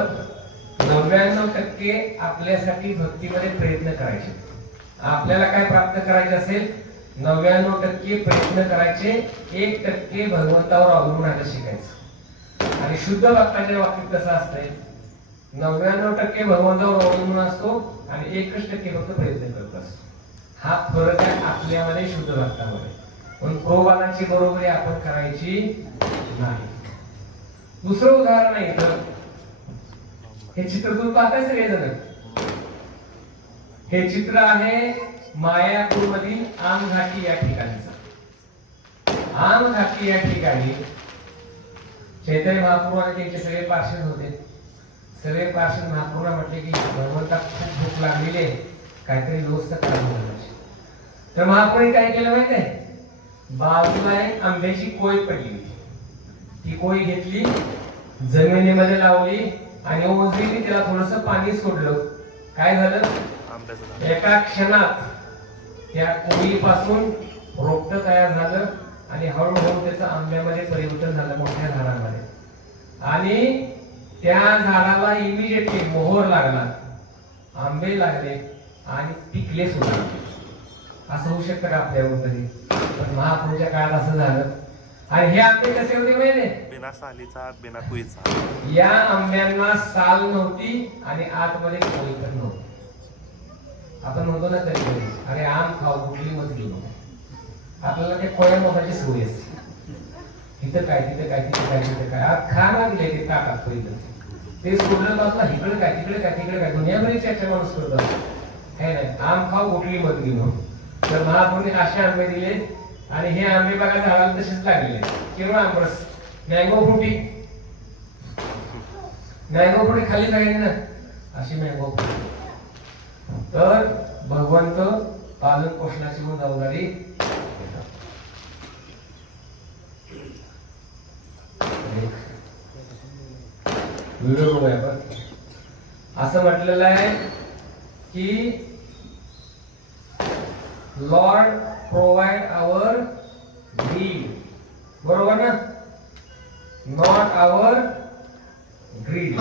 99% आपल्यासाठी भक्तीमध्ये प्रयत्न करायचे. आपल्याला काय प्राप्त करायचे असेल 99% प्रयत्न करायचे, 1% भगवंतावर अवलंबून राहायला शिकायचं. आणि शुद्ध भक्ताच्या बाबतीत कसं असतंय? 99% भगवंतावर अवलंबून असतो आणि 1% फक्त प्रयत्न करत असतो. हा फरक आहे आपल्यामध्ये शुद्ध भक्तामध्ये. पण प्रोबालाची बरोबरी आपण करायची नाही. दुसरं उदाहरण आहे इथं. हे चित्र तुम्ही पाहताय सगळेजण. हे चित्र आहे मायापूर मधील आमघाटी या ठिकाणचं. आमघाटी या ठिकाणी चैतन्य महाप्रभू आणि त्यांचे सगळे पार्षद होते. सगळे पार्षद महाप्रभूला म्हटले की भगवंता खूप भूक लागलेली आहे, काहीतरी व्यवस्था करावी लागली. तर महाप्रभूने काय केलं माहिती आहे, बाजूला एक आंब्याची कोय पडली होती. ती कोय घेतली, जमिनीमध्ये लावली आणि ओझरीने तिला थोडस पाणी सोडलं. काय झालं, एका क्षणात त्या कोळीपासून रोपटं तयार झालं आणि हळूहळू त्याचं आंब्यामध्ये परिवर्तन झालं, मोठ्या झाडामध्ये. आणि त्या झाडाला इमिजिएटली मोहर लागला, आंबे लागले आणि पिकले सुद्धा. असं होऊ शकतं का आपल्यावर तरी? पण महाप्रभूच्या काळात असं झालं. आणि हे आंबे कसे होते माहिती? बिना सालीचा, बिना कुईचा. या आंब्यांना साल नव्हती आणि आतमध्ये कोळी पण नव्हती. आपण म्हणतो ना कधी अरे आम खाऊ, कुठली मत घेऊ. आपल्याला ते कोळ्या मोठाची सवय असते. तिथं काय, तिथं काय, तिथं काय, तिथं काय. आज खाना दिले ते ताटात पहिलं ते सोडलं बाजूला, इकडे काय, तिकडे काय, तिकडे काय, दुनियाभरी चर्चा माणूस करतो. हे नाही, आम खाऊ, कुठली मत घेऊ. तर महाप्रभूने असे आंबे दिले आणि हे आंबे बघा झाडाला तसेच लागले. किंवा aamras, mango Frooti, mango Frooti खाली पाहिजे ना, अशी मँगो फ्रुटी. तर भगवंत पालन पोषणाची जबाबदारी व्हिडिओ बघूया आपण. असं म्हटलेलं आहे की लॉर्ड प्रोव्हाइड आवर ग्रीड. बरोबर ना? Not our greed.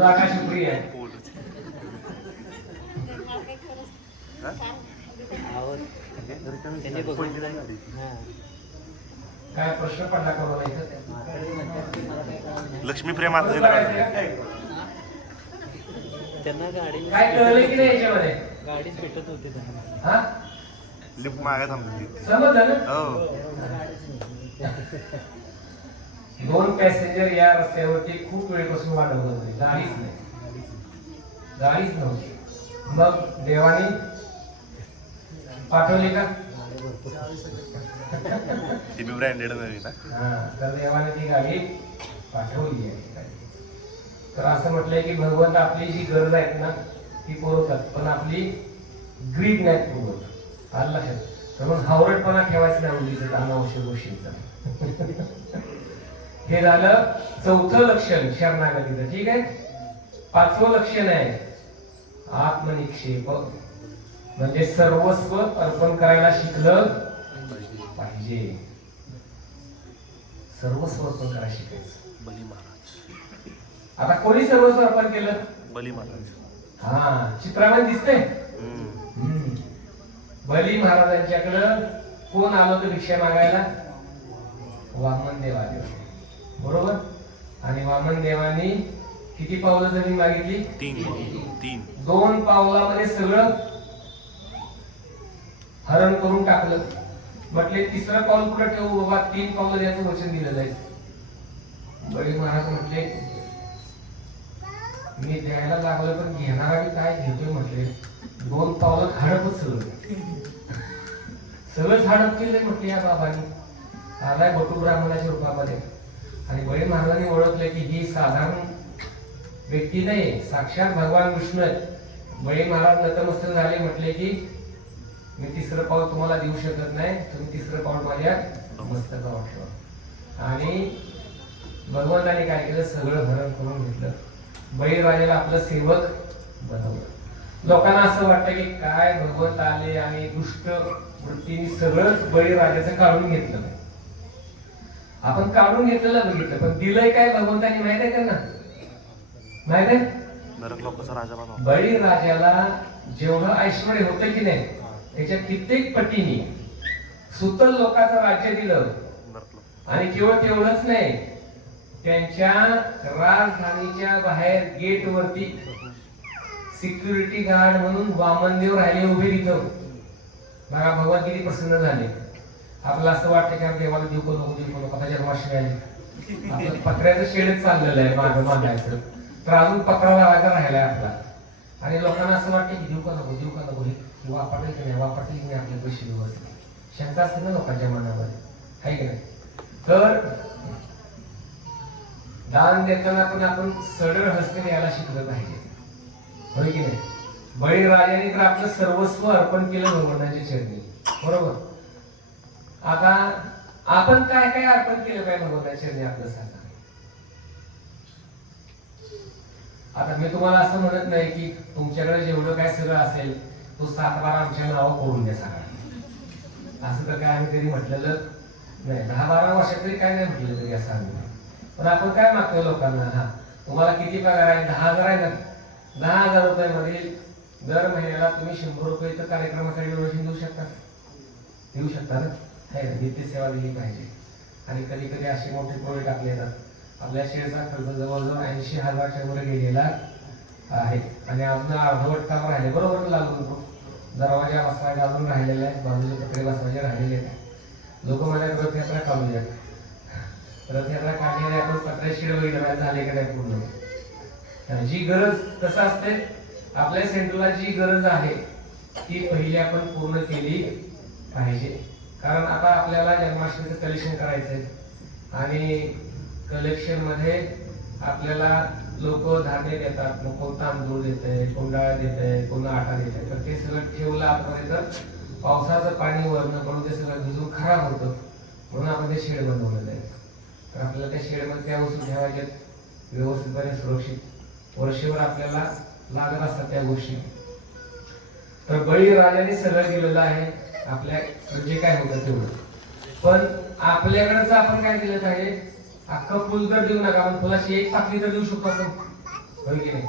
आकाशी प्रिय आहे. काय प्रश्न पडला कोणाला इथं? लक्ष्मी प्रेम आता त्यांना गाडी काय कळलं की नाही याच्यामध्ये? गाडीच भेटत होती त्यांना. हा लिफ्ट मागे थांबली. समजलं ना? हो. 2 पॅसेंजर या रस्त्यावरती खूप वेळपासून वाट बघत होते. गाडीच नव्हती. मग देवानी पाठवली का? ती बी ब्रँडेड नव्हे ना. हा, तर देवाने ती गाडी पाठवली आहे. तर असं म्हटलंय की भगवंत आपली जी गरज आहेत ना ती पुरवतात, पण आपली ग्रीड नाही पुरवत. आलं लक्षात? तर मग हावरटपणा ठेवायचं नाही उद्दिष्ट अनावश्यक गोष्टींचं. हे झालं 4थं लक्षण शरणागतीचं. ठीक आहे. 5वं लक्षण आहे आत्मनिक्षेप, म्हणजे सर्वस्व अर्पण करायला शिकलं पाहिजे. सर्वस्व अर्पण करायला शिकायचं. बली महाराज. आता कोणी सर्वस्व अर्पण केलं? बली महाराज. हा, चित्रामध्ये दिसतंय. बली महाराजांच्याकडं कोण आलं होतं भिक्षा मागायला? वामन देव आले होते. बरोबर. आणि वामन देवानी किती पावलं जमीन मागितली? 3. 2 पावलामध्ये सगळं हरण करून टाकलं. म्हटले 3रं पाऊल कुठं ठेवू बाबा? 3 पावलं द्यायचं वचन दिलेलं आहे. बळी महाराज म्हटले मी द्यायला लागलो पण घेणारा मी काय घेतोय म्हटले. 2 पावलं झाडपच सगळं झाडप केलंय म्हटले या बाबांनी. आलाय बटू ब्राह्मणाच्या रूपामध्ये. आणि बळी महाराजांनी ओळखलं की ही साधारण व्यक्ती नाही, साक्षात भगवान विष्णू आहेत. बळी महाराज नतमस्तक झाले, म्हटले की मी तिसरं पाऊल तुम्हाला देऊ शकत नाही, तुम्ही तिसरं पाऊल माझ्या मस्तकावर ठेवा. आणि भगवंताने काय केलं, सगळं हरण करून घेतलं. बळीराजाला आपलं सेवक बनवलं. लोकांना असं वाटतं की काय भगवंत आले आणि दुष्ट वृत्तीने सगळंच बळीराजाचं काढून घेतलं. आपण काढून घेतलेलं बघितलं, पण दिलंय काय भगवंताने माहित आहे त्यांना? माहित आहे? नरक लोकांचा राजा बनवा. बळीराजाला जेवढं ऐश्वर होतं की नाही, त्याच्या कित्येक पटीने सुतल लोकांचं राज्य दिलं. नरक लोक. आणि केवळ तेवढंच नाही, त्यांच्या राजधानीच्या बाहेर गेट वरती सिक्युरिटी गार्ड म्हणून वामनदेव राहिले उभे तिथं. बघा भगवान किती प्रसन्न झाले. आपल्याला असं वाटतं की देवाला देऊ नको आता जन्माष्टमी आली, आपलं पत्र्याचं शेडच चाललेलं आहे मागं मागायचं, तर अजून पत्रा लावायचा राहिलाय आपला. आणि लोकांना असं वाटतं की देऊ का नको हे वापरलं की नाही आपल्या पैसे व्यवस्थित, शंका असते ना लोकांच्या मनामध्ये, आहे की नाही? तर दान देताना पण आपण सरळ हस्ते यायला शिकलं पाहिजे, होय की नाही? बळीराजाने तर आपलं सर्वस्व अर्पण केलं भगवंताच्या चरणी, बरोबर. आता आपण काय काय अर्पण केलं पाहिजे भगवंताच्या चरणी आपलं सांगा. आता मी तुम्हाला असं म्हणत नाही की तुमच्याकडे जेवढं काय सगळं असेल तो 7-12 आमच्या नावं करून द्या सगळं, असं तर काय आम्ही कधी म्हटलेलं नाही. 10-12 वर्षात तरी काय नाही म्हटलं तरी असं आम्ही. पण आपण काय मागतोय लोकांना, हा तुम्हाला किती पगार आहे? 10,000 आहे ना, 10,000 रुपयामध्ये दर महिन्याला तुम्ही 100 रुपये तर कार्यक्रमासाठी डोनेशन देऊ शकता ना, आहे ना? नित्य सेवा दिली पाहिजे. आणि कधी कधी असे मोठे प्रोजेक्ट टाकले जातात, आपल्या शेअरचा खर्च जवळजवळ 80,000च्या वर गेलेला आहे. आणि अजून अर्धवट काम राहिले, बरोबर लागून दरवाजा बसवायला अजून राहिलेला आहे, बाजूचे पत्रे बसवायचे राहिलेले आहेत. लोक मला रथयात्रा काढूया, रथयात्रा काढलेली आपण पत्रे शेड वगैरे झाले का नाही पूर्ण. जी गरज कसं असते, आपल्या सेंटरला जी गरज आहे ती पहिली आपण पूर्ण केली पाहिजे. कारण आता आपल्याला जन्माष्टमीचं कलेक्शन करायचंय आणि कलेक्शन मध्ये आपल्याला लोक धान्य देतात, मग कोण तांदूळ देतंय, कोण डाळ देतंय, कोण आटा देतंय, तर ते सगळं ठेवलं आपण, पावसाचं पाणी वरण पडून ते सगळं भिजून खराब होतं. म्हणून आपण ते शेड बनवलेलं आहे. तर आपल्याला त्या शेडमध्ये त्या वस्तू ठेवायच्या व्यवस्थितपणे सुरक्षित, वर्षभर आपल्याला लागत असतात त्या गोष्टी. तर बळीराजाने सगळं दिलेलं आहे, आपल्या जे काय होतं तेवढं. पण आपल्याकडचं आपण काय दिलं पाहिजे, अख्खं फुल तर देऊ नका, पण फुलाची एक पाकळी तर देऊ शकतो आपण, होय की नाही?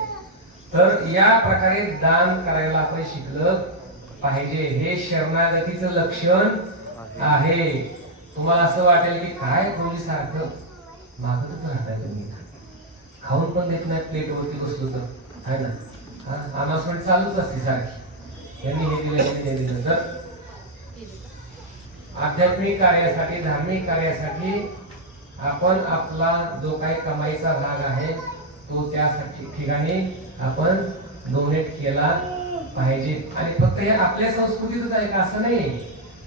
तर या प्रकारे दान करायला आपण शिकलं पाहिजे. हे शरणागतीचं लक्षण आहे. तुम्हाला असं वाटेल की काय कोणी सारखं मागतच राहताय तुम्ही, खाऊन पण देत नाही प्लेटवरती बसलो तर, आहे ना? अनाउन्समेंट चालूच असते सारखी, यांनी हे दिलं यांनी हे दिलं. तर आध्यात्मिक कार्यासाठी, धार्मिक कार्यासाठी आपण आपला जो काही कमाईचा भाग आहे तो त्यासाठी ठिकाणी आपण डोनेट केला पाहिजे. आणि फक्त हे आपल्या संस्कृतीतच आहे का असं नाही.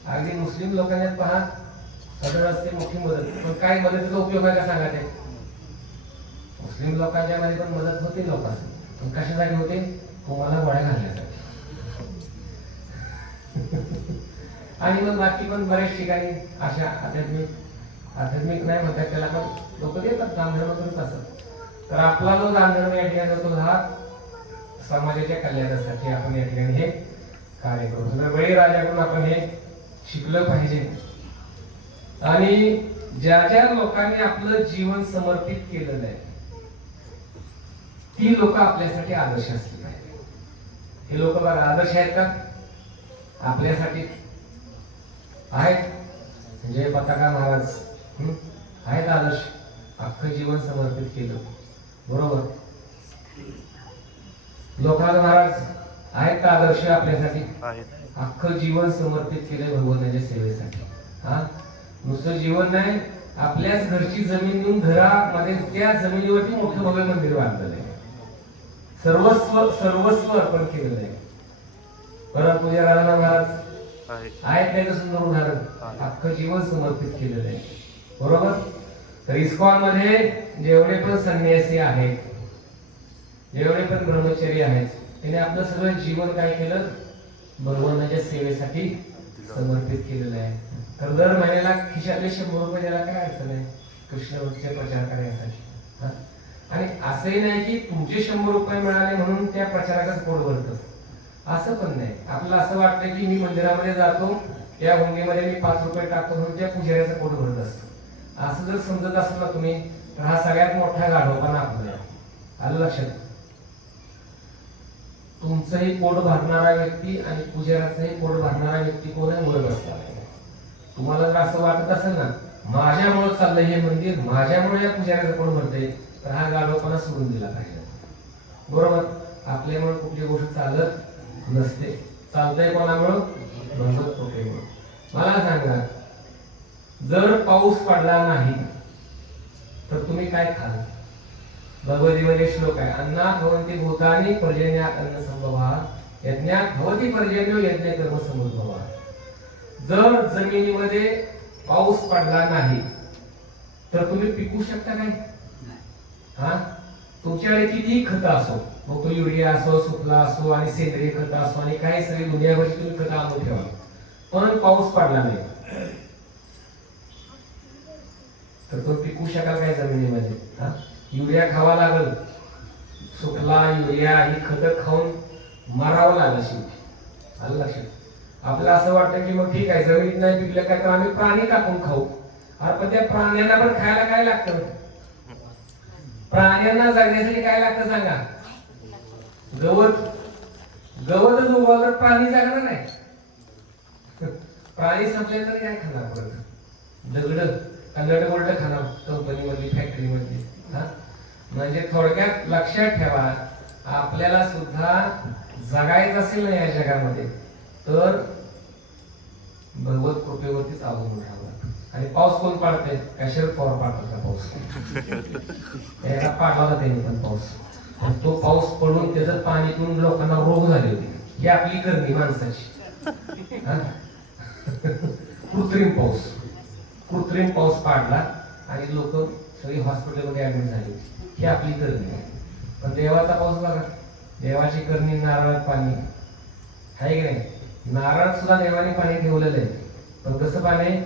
अगदी मुस्लिम लोकांना पहा, सदर असते मोठी मदत, पण काय मदतीचा उपयोग आहे का सांगा ते? मुस्लिम लोकांच्या मध्ये पण मदत होते लोकांना, पण कशासाठी होते? तुम्हाला गोळ्या घालण्यासाठी. आणि मग बाकी पण बऱ्याच ठिकाणी अशा आध्यात्मिक नाही म्हणतात त्याला, पण लोक देतात, दानधर्म करत असतात. तर आपला जो दानधर्म या ठिकाणी होतो हा समाजाच्या कल्याणासाठी आपण या ठिकाणी हे कार्य करतो. तर बळीराजाकडून आपण हे शिकलं पाहिजे. आणि ज्या ज्या लोकांनी आपलं जीवन समर्पित केलेलं आहे ती लोक आपल्यासाठी आदर्श असले पाहिजे. हे लोक बघा आदर्श आहेत का आपल्यासाठी? आहेत. म्हणजे पताका महाराज आहेत आदर्श, अख्खं जीवन समर्पित केलं, बरोबर. लोकनाथ महाराज आहेत का आदर्श आपल्यासाठी? अख्खं जीवन समर्पित केलं भगवंताच्या सेवेसाठी. हा नुसतं जीवन नाही, आपल्याच घरची जमीन घेऊन घरामध्ये त्या जमिनीवरती मोठं भव्य मंदिर बांधलेलं आहे, सर्वस्व अर्पण केलेलं आहे. परम पूज्य राधानाथ महाराज आहेत त्याचं सुंदर उदाहरण, अख्खं जीवन समर्पित केलेलं आहे, बरोबर. तर इस्कॉन मध्ये जेवढे पण संन्यासी आहेत जेवढे पण ब्रह्मचारी आहेत त्याने आपलं सगळं जीवन काय केलं, भगवानाच्या सेवेसाठी समर्पित केलेलं आहे. तर दर महिन्याला खिशातले 100 रुपये द्यायला काय अडचण आहे कृष्ण भक्तीचे प्रचार करण्यासाठी. हा? आणि असंही नाही की तुमचे 100 रुपये मिळाले म्हणून त्या प्रचाराचाच पोट भरतं, असं पण नाही. आपल्याला असं वाटतं की मी मंदिरामध्ये जातो, त्या हुंडीमध्ये मी 5 रुपये टाकतो म्हणून त्या पुजाऱ्याचं पोट भरत असतं. असं जर समजत असेल ना तुम्ही, तर हा सगळ्यात मोठा गाढवपणा आपला आहे. आलं लक्षात? तुमचंही पोट भरणारा व्यक्ती आणि पुजाऱ्याचंही पोट भरणारा व्यक्ती कोण आहे, ओळख असणार आहे. तुम्हाला जर असं वाटत असेल ना माझ्यामुळे चाललंय हे मंदिर, माझ्यामुळे या पुजाऱ्याचं पोट भरतंय, तर हा गाढवपणा सोडून दिला पाहिजे. बरोबर? आपल्यामुळे कुठली गोष्ट चालत नसते. चालतंय कोणामुळं? भगवत कृपेमुळं. मला सांगा, जर पाऊस पडला नाही तर तुम्ही काय खाल? भगवद्गीतेमध्ये श्लोक आहे, अन्नात भवन्ति भूतानि पर्जन्यात् अन्न संभवात् यज्ञात भवति पर्जन्यो यज्ञ कर्म समुद्भवात्. जर जमिनीमध्ये पाऊस पडला नाही तर तुम्ही पिकू शकता काय? हा? तुमच्याकडे कितीही खत असो, मग तो युरिया असो, सुफला असो आणि सेंद्रिय खत असो आणि काही सगळी दुनियाभरची तुम्ही खतं आणून ठेवा, पण पाऊस पडला नाही तर तो पिकू शकाल काय जमिनीमध्ये? हा? युरिया खावा लागल, सुफला युरिया ही खतं खाऊन मारावं लागलं शेवटी. आलं लक्षात? आपल्याला असं वाटतं की मग ठीक आहे, जमिनीत नाही पिकलं काय तर आम्ही प्राणी कापून खाऊ. अरे पण त्या प्राण्यांना पण खायला काय लागतं? प्राण्यांना जगण्यासाठी काय लागतं सांगा? गवत. गवतच उगवलं तर प्राणी जगणार नाही. प्राणी संपले तर काय खाणार परत? दगड कन्नड बोलट खाणार कंपनी मधली, फॅक्टरी मधली. हा? म्हणजे थोडक्यात लक्षात ठेवा, आपल्याला सुद्धा जगायचं असेल ना या जगामध्ये तर भगवत कृपेवरतीच अवलंबून राहावं. आणि पाऊस कोण पाडते? कशावर पवार पाडतात पाऊस? याला पाडला होता त्यांनी पण पाऊस. आणि तो पाऊस पडून त्याचं पाणी पिऊन लोकांना रोग झाले होते. ही आपली करणी माणसाची. कृत्रिम पाऊस. कृत्रिम पाऊस पाडला आणि लोक सगळी हॉस्पिटलमध्ये ऍडमिट झाली होती. ही आपली करणी आहे. पण देवाचा पाऊस बघा, देवाची करणी नारळात पाणी आहे की नाही? नारळात सुद्धा देवाने पाणी ठेवलेलं आहे, पण कसं पाणी?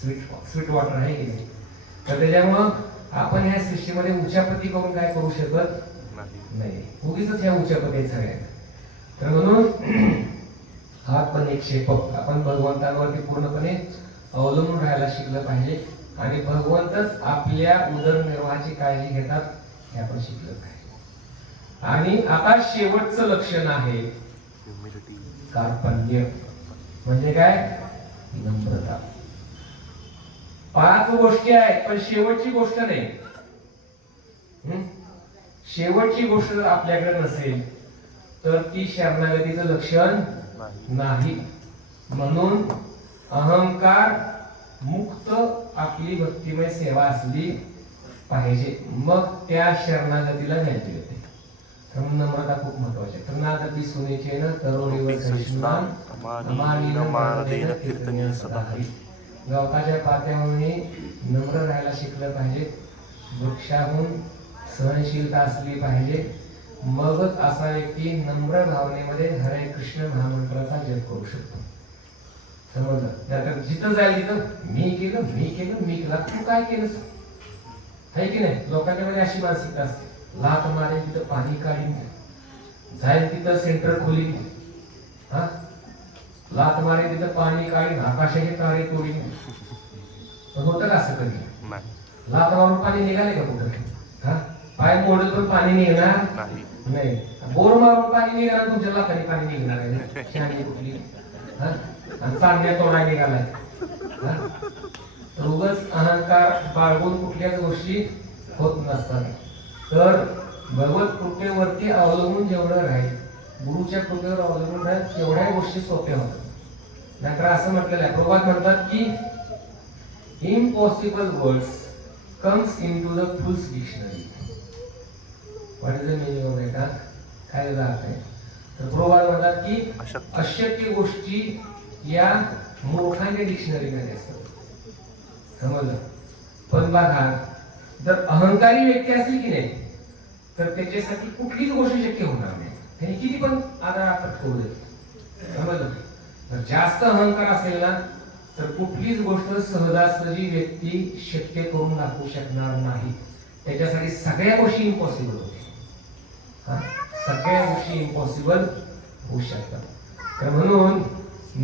स्वीट वॉटर आहे की नाही? तर त्याच्यामुळं आपण ह्या सृष्टीमध्ये उच्चापती करून काय करू शकत नाही. उगीच ह्या उच्चापती सगळ्या. तर म्हणून हा पण एक शेपक आपण भगवंतांवरती पूर्णपणे अवलंबून राहायला शिकलं पाहिजे. आणि भगवंतच आपल्या उदरनिर्वाहाची काळजी घेतात हे आपण शिकलं पाहिजे. आणि आता शेवटचं लक्षण आहे कार्पण्य. म्हणजे काय? नम्रता. 5 गोष्टी आहेत पण शेवटची गोष्ट नाही. शेवटची गोष्ट जर आपल्याकडे नसेल तर ती शरणागतीचं लक्षण नाही. म्हणून अहंकार मुक्त आपली भक्तिमय सेवा असली पाहिजे, मग त्या शरणागतीला व्हॅल्यू येते. तर नम्रता खूप महत्वाची आहे. तर नादती सुनेचे न तरुणीवर सहिष्णुता मानदेन कीर्तनीय सदा हरी. गवताच्या पात्यामुळे नम्र राहायला शिकलं पाहिजे. वृक्षाहून सहनशीलता असली पाहिजे. मगच असा व्यक्ती नम्र भावनेमध्ये हरे कृष्ण महामंत्राचा जप करू शकतो. समजलं? नाहीतर जिथं जाईल तिथं मी केलं, मी केलं, मी केलं. तू काय केलंस? आहे की नाही? लोकांच्या मध्ये अशी मानसिकता असते. लात मारेल तिथं पाणी काढीन, जाईल तिथं सेंटर खोलीन, हा लात मारेल तिथं पाणी काढीन, आकाशाचे तारे तोडीन. पण होतं का असं कधी? लात मारून पाणी निघाले का कुठं? हा पाय मोडत पण पाणी निघणार नाही. बोर मारून पाणी निघालं, तुमच्या लाताने पाणी निघणार आहे. शाणी कुठली? हा आणि चांगल्या तोडा निघालाय. उगाच अहंकार बाळगून कुठल्याच गोष्टी होत नसतात. तर भगवत कृपेवरती अवलंबून जेवढं राहील, गुरुच्या कृपेवर अवलंबून राहील, तेवढ्या गोष्टी सोप्या होतात. नाहीतर असं म्हटलेलं आहे, प्रभात म्हणतात की impossible words comes into the fool's dictionary. What is the meaning of it? काय अर्थ आहे? तर प्रभात म्हणतात की अशक्य गोष्टी या मूर्खांच्या डिक्शनरीमध्ये असतात. समजलं? पण बघा, जर अहंकारी व्यक्ती असली की नाही तर त्याच्यासाठी कुठलीच गोष्ट शक्य होणार नाही. त्यांनी किती पण आधार पटकवू देत, समजलं. जर जास्त अहंकार असेल ना तर कुठलीच गोष्ट सहजासहजी व्यक्ती शक्य करून दाखवू शकणार नाही. त्याच्यासाठी सगळ्या गोष्टी इम्पॉसिबल होते. सगळ्या गोष्टी इम्पॉसिबल होऊ शकतात. तर म्हणून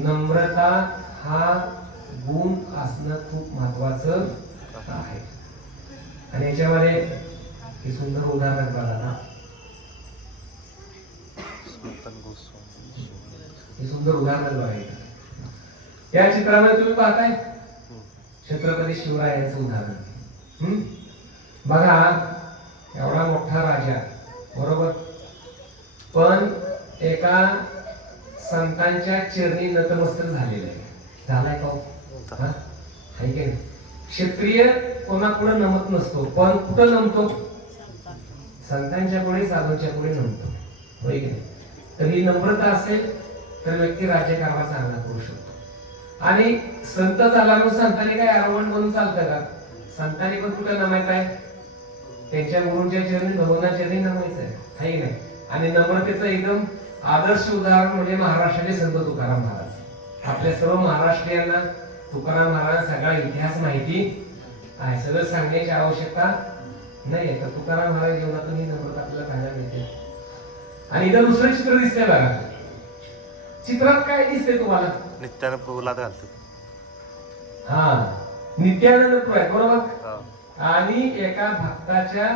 नम्रता हा गुण असणं खूप महत्वाचं आहे. आणि याच्यामध्ये हे सुंदर उदाहरण बघा ना, हे सुंदर उदाहरण आहे. या चित्रामध्ये तुम्ही पाहताय छत्रपती शिवरायांचं उदाहरण. बघा, एवढा मोठा राजा, बरोबर, पण एका संतांच्या चरणी नतमस्तक झालेला आहे. झालाय का? आहे की नाही? क्षत्रिय कोणापुढे नमत नसतो, पण कुठं नमतो? संतांच्या पुढे, साधूंच्या पुढे नमतो, होय की नाही? तर ही नम्रता असेल तर व्यक्ती राज्यकारभार चांगला करू शकतो. आणि संत झाला म्हणून संतांनी काय आरोहण बनून चालतं का? संतांनी पण कुठं नमायचं आहे? त्यांच्या गुरूंच्या चरणी, भगवानाच्या चरणी नमायचं आहे, है की नाही? आणि नम्रतेचं एकदम आदर्श उदाहरण म्हणजे महाराष्ट्राचे संत तुकाराम महाराज. आपल्या सर्व महाराष्ट्रीयांना तुकाराम महाराज सगळा इतिहास माहिती आहे, सगळं सांगण्याची आवश्यकता नाही. तर तुकाराम महाराज जीवनातून ही नम्रता आपल्याला पाहायला मिळते. आणि इथं दुसरं चित्र दिसतंय बघा. चित्रात काय दिसतंय तुम्हाला? नित्यानं प्रभूला घालतो. नित्यानंद प्रभू आहे, बरोबर. आणि एका भक्ताच्या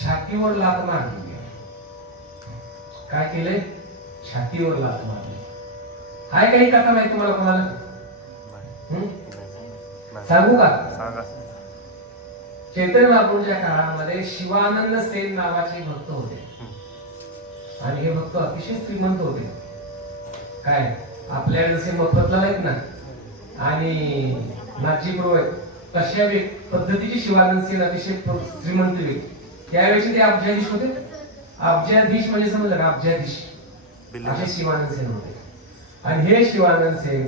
छातीवर लाथ मारली. काय केले? छातीवर लाथ मारली. हाय काही कथा माहिती तुम्हाला कोणाला? सांगू का? सांगा. चैतन्य महाप्रभूंच्या काळामध्ये शिवानंद सेन नावाचे भक्त होते. आणि हे भक्त अतिशय श्रीमंत होते. काय आपल्या जसे मफतला आहेत ना आणि नाथजी प्रभू आहेत, तशा पद्धतीचे शिवानंद सेन अतिशय श्रीमंत व्यक्ती. त्यावेळी ते अब्जाधीश होते. अब्जाधीश म्हणजे समजलं का? अब्जाधीश असे शिवानंद सेन होते. आणि हे शिवानंद सेन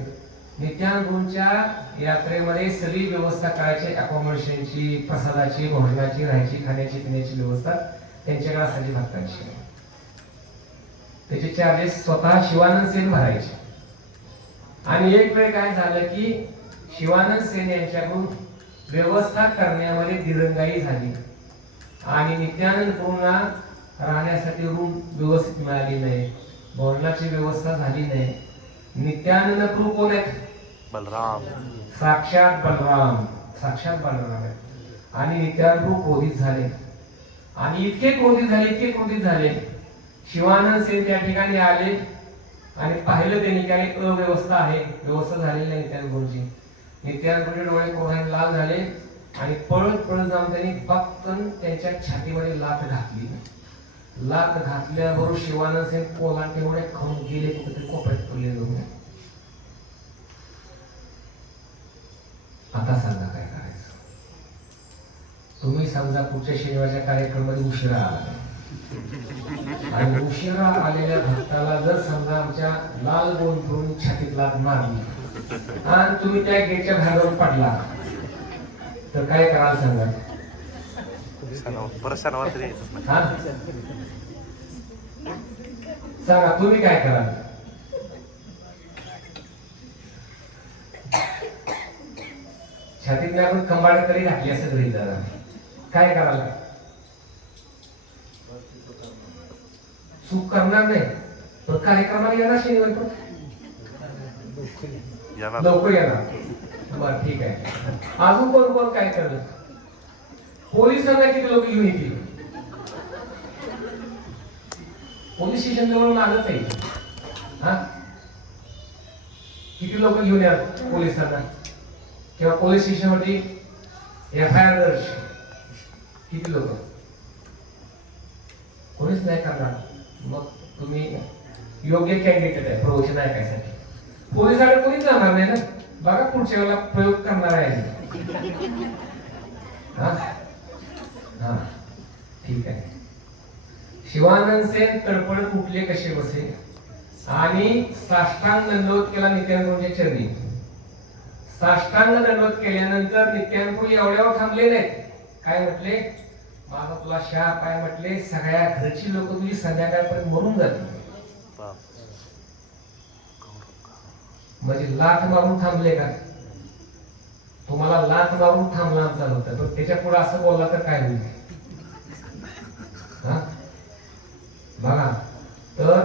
नित्यानंद गुरूंच्या यात्रेमध्ये सगळी व्यवस्था करायची, अकोमोडेशनची, प्रसादाची, भोजनाची, राहायची, खाण्याची, पिण्याची व्यवस्था त्यांच्याकडे असायची भक्तांची. त्याचे चार्जेस स्वतः शिवानंद सेन भरायचे. आणि एक वेळ काय झालं की शिवानंद सेन यांच्याकडून व्यवस्था करण्यामध्ये दिरंगाई झाली आणि नित्यानंद गुरूंना राहण्यासाठी रूम व्यवस्थित मिळाली नाही, भोजनाची व्यवस्था झाली नाही. नित्यानंद प्रभू कोण आहेत? बलराम, साक्षात बलराम, साक्षात बलराम आहेत. आणि नित्यानंद प्रभू क्रोधित झाले. आणि इतके क्रोधित झाले शिवानंद सेन त्या ठिकाणी आले आणि पाहिलं त्यांनी काय अव्यवस्था आहे, व्यवस्था झालेली नाही नित्यानंद गुरूंची. नित्यानंद गुरूंचे डोळे क्रोधाने लाल झाले आणि पळत जाऊन त्यांनी पटकन त्यांच्या छातीमध्ये लाथ घातली. लाथ घातल्याबरोबर शिवानंद सेन कोलांट एवढे खाऊन गेले, कुठेतरी कोपऱ्यात पडले जाऊन. आता सांगा काय करायचं? तुम्ही समजा पुढच्या शनिवारच्या कार्यक्रमामध्ये उशिरा आला आणि उशिरा आलेल्या भक्ताला जर समजा आमच्या लाल गोंद करून छातीत लाथ मारली आणि तुम्ही त्या गेटच्या बाहेर जाऊन पडला तर काय कराल सांगा? परत शनिवार तरी यायचं नाही. सांगा तुम्ही काय कराल? छातीत आपण कंबाड तरी घातली असं घरी जरा काय कराल? चूक करणार नाही पण कार्यक्रमाला येणार शनिवार पण लवकर येणार. बर ठीक आहे. अजून कोण काय करत? पोलिसांना किती लोक घेऊन येतील? पोलीस स्टेशन जवळ मागच आहे. किती लोक घेऊन या पोलिसांना किंवा पोलीस स्टेशनवरती FIR दर्ज किती लोक? कोणीच नाही करणार. मग तुम्ही योग्य कॅन्डिडेट आहे प्रवचन ऐकायसाठी. पोलिसांकडे कोणीच जाणार नाही ना. बघा पुढच्या वेळेला प्रयोग करणार आहे. ठीक आहे. शिवानंद सेन तडपड उठले कसे बसे आणि साष्टांग दंडवत केला नित्यानंद गुरूंच्या चरणी. साष्टांग दंडवत केल्यानंतर नित्यानंद गुरु एवढ्यावर थांबले नाहीत. काय म्हटले? माझा तुला शाप आहे म्हटले, सगळ्या घरची लोक तुझी संध्याकाळपर्यंत मरून जातील. बाप. म्हणजे लाथ मारून थांबले का? तुम्हाला लाथ मारून थांबला आमचा होता, पण त्याच्या पुढे असं बोलला तर काय होईल? हा? बघा, तर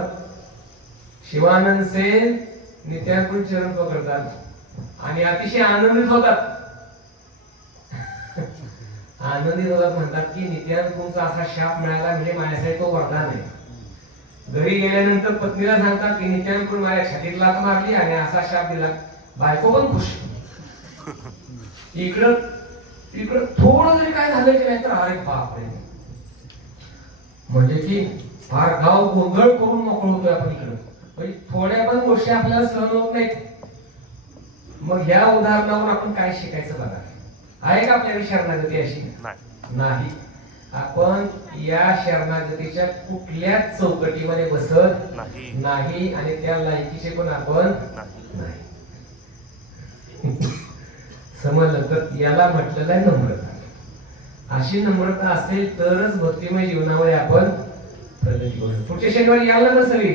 शिवानंद सेन नित्यानंद चरण पकडतात आणि अतिशय आनंदित होतात. आनंदित होतात, म्हणतात की नित्यानंदचा असा शाप मिळाला म्हणजे माझ्यासाठी तो वरदान आहे. घरी गेल्यानंतर पत्नीला सांगतात की नित्यानंद माझ्या छातीत लाथ मारली आणि असा शाप दिला. बायको पण खुश. इकडं थोडं जरी काय झालं की नाही तर अरे बापरे, म्हणजे की फार गाव गोंधळ करून मोकळ होतोय आपण इकडं. म्हणजे थोड्या पण गोष्टी आपल्याला सहन होत नाहीत. मग ह्या उदाहरणावर आपण काय शिकायचं बघा. आहे का आपल्याला शरणागती अशी? नाही. आपण या शरणागतीच्या कुठल्याच चौकटीमध्ये बसत नाही आणि त्या लायकीचे पण आपण नाही. समजलं? तर याला म्हटलेलं आहे नम्रता. अशी नम्रता असेल तरच भक्तिमय जीवनामध्ये आपण प्रगती करू. पुढच्या शनिवारी यायला ना सगळी,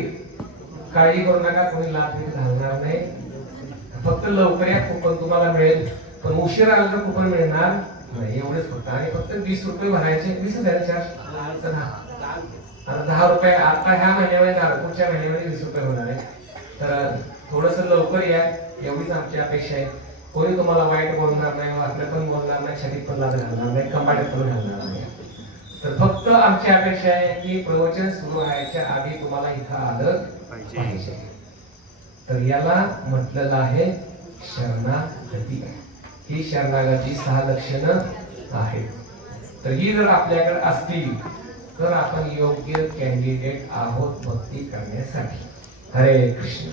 काळजी करू नका, कोणी लाभ घालणार नाही. फक्त लवकर या, कुपन तुम्हाला मिळेल, पण उशीर आला तर कुपन मिळणार नाही. एवढेच फक्त. आणि फक्त 20 रुपये भरायचे. 20,000 चार्ज, 10 रुपये आता ह्या महिन्यामध्ये, पुढच्या महिन्यामध्ये 20 रुपये होणार आहे. तर थोडस लवकर या, एवढीच आमची अपेक्षा आहे. कोणी तुम्हाला वाईट बोलणार नाही, वाटलं पण बोलणार नाही, छातीत पण लाथ घालणार नाही, कपाटात पण घालणार नाही. तर फक्त आमची अपेक्षा आहे की प्रवचन सुरू व्हायच्या आधी तुम्हाला इथं आलं पाहिजे. तर याला म्हटलेलं आहे शरणागती. ही शरणागती 6 लक्षणं आहेत. तर ही जर आपल्याकडे असतील तर आपण योग्य कॅन्डिडेट आहोत भक्ती करण्यासाठी. हरे कृष्ण.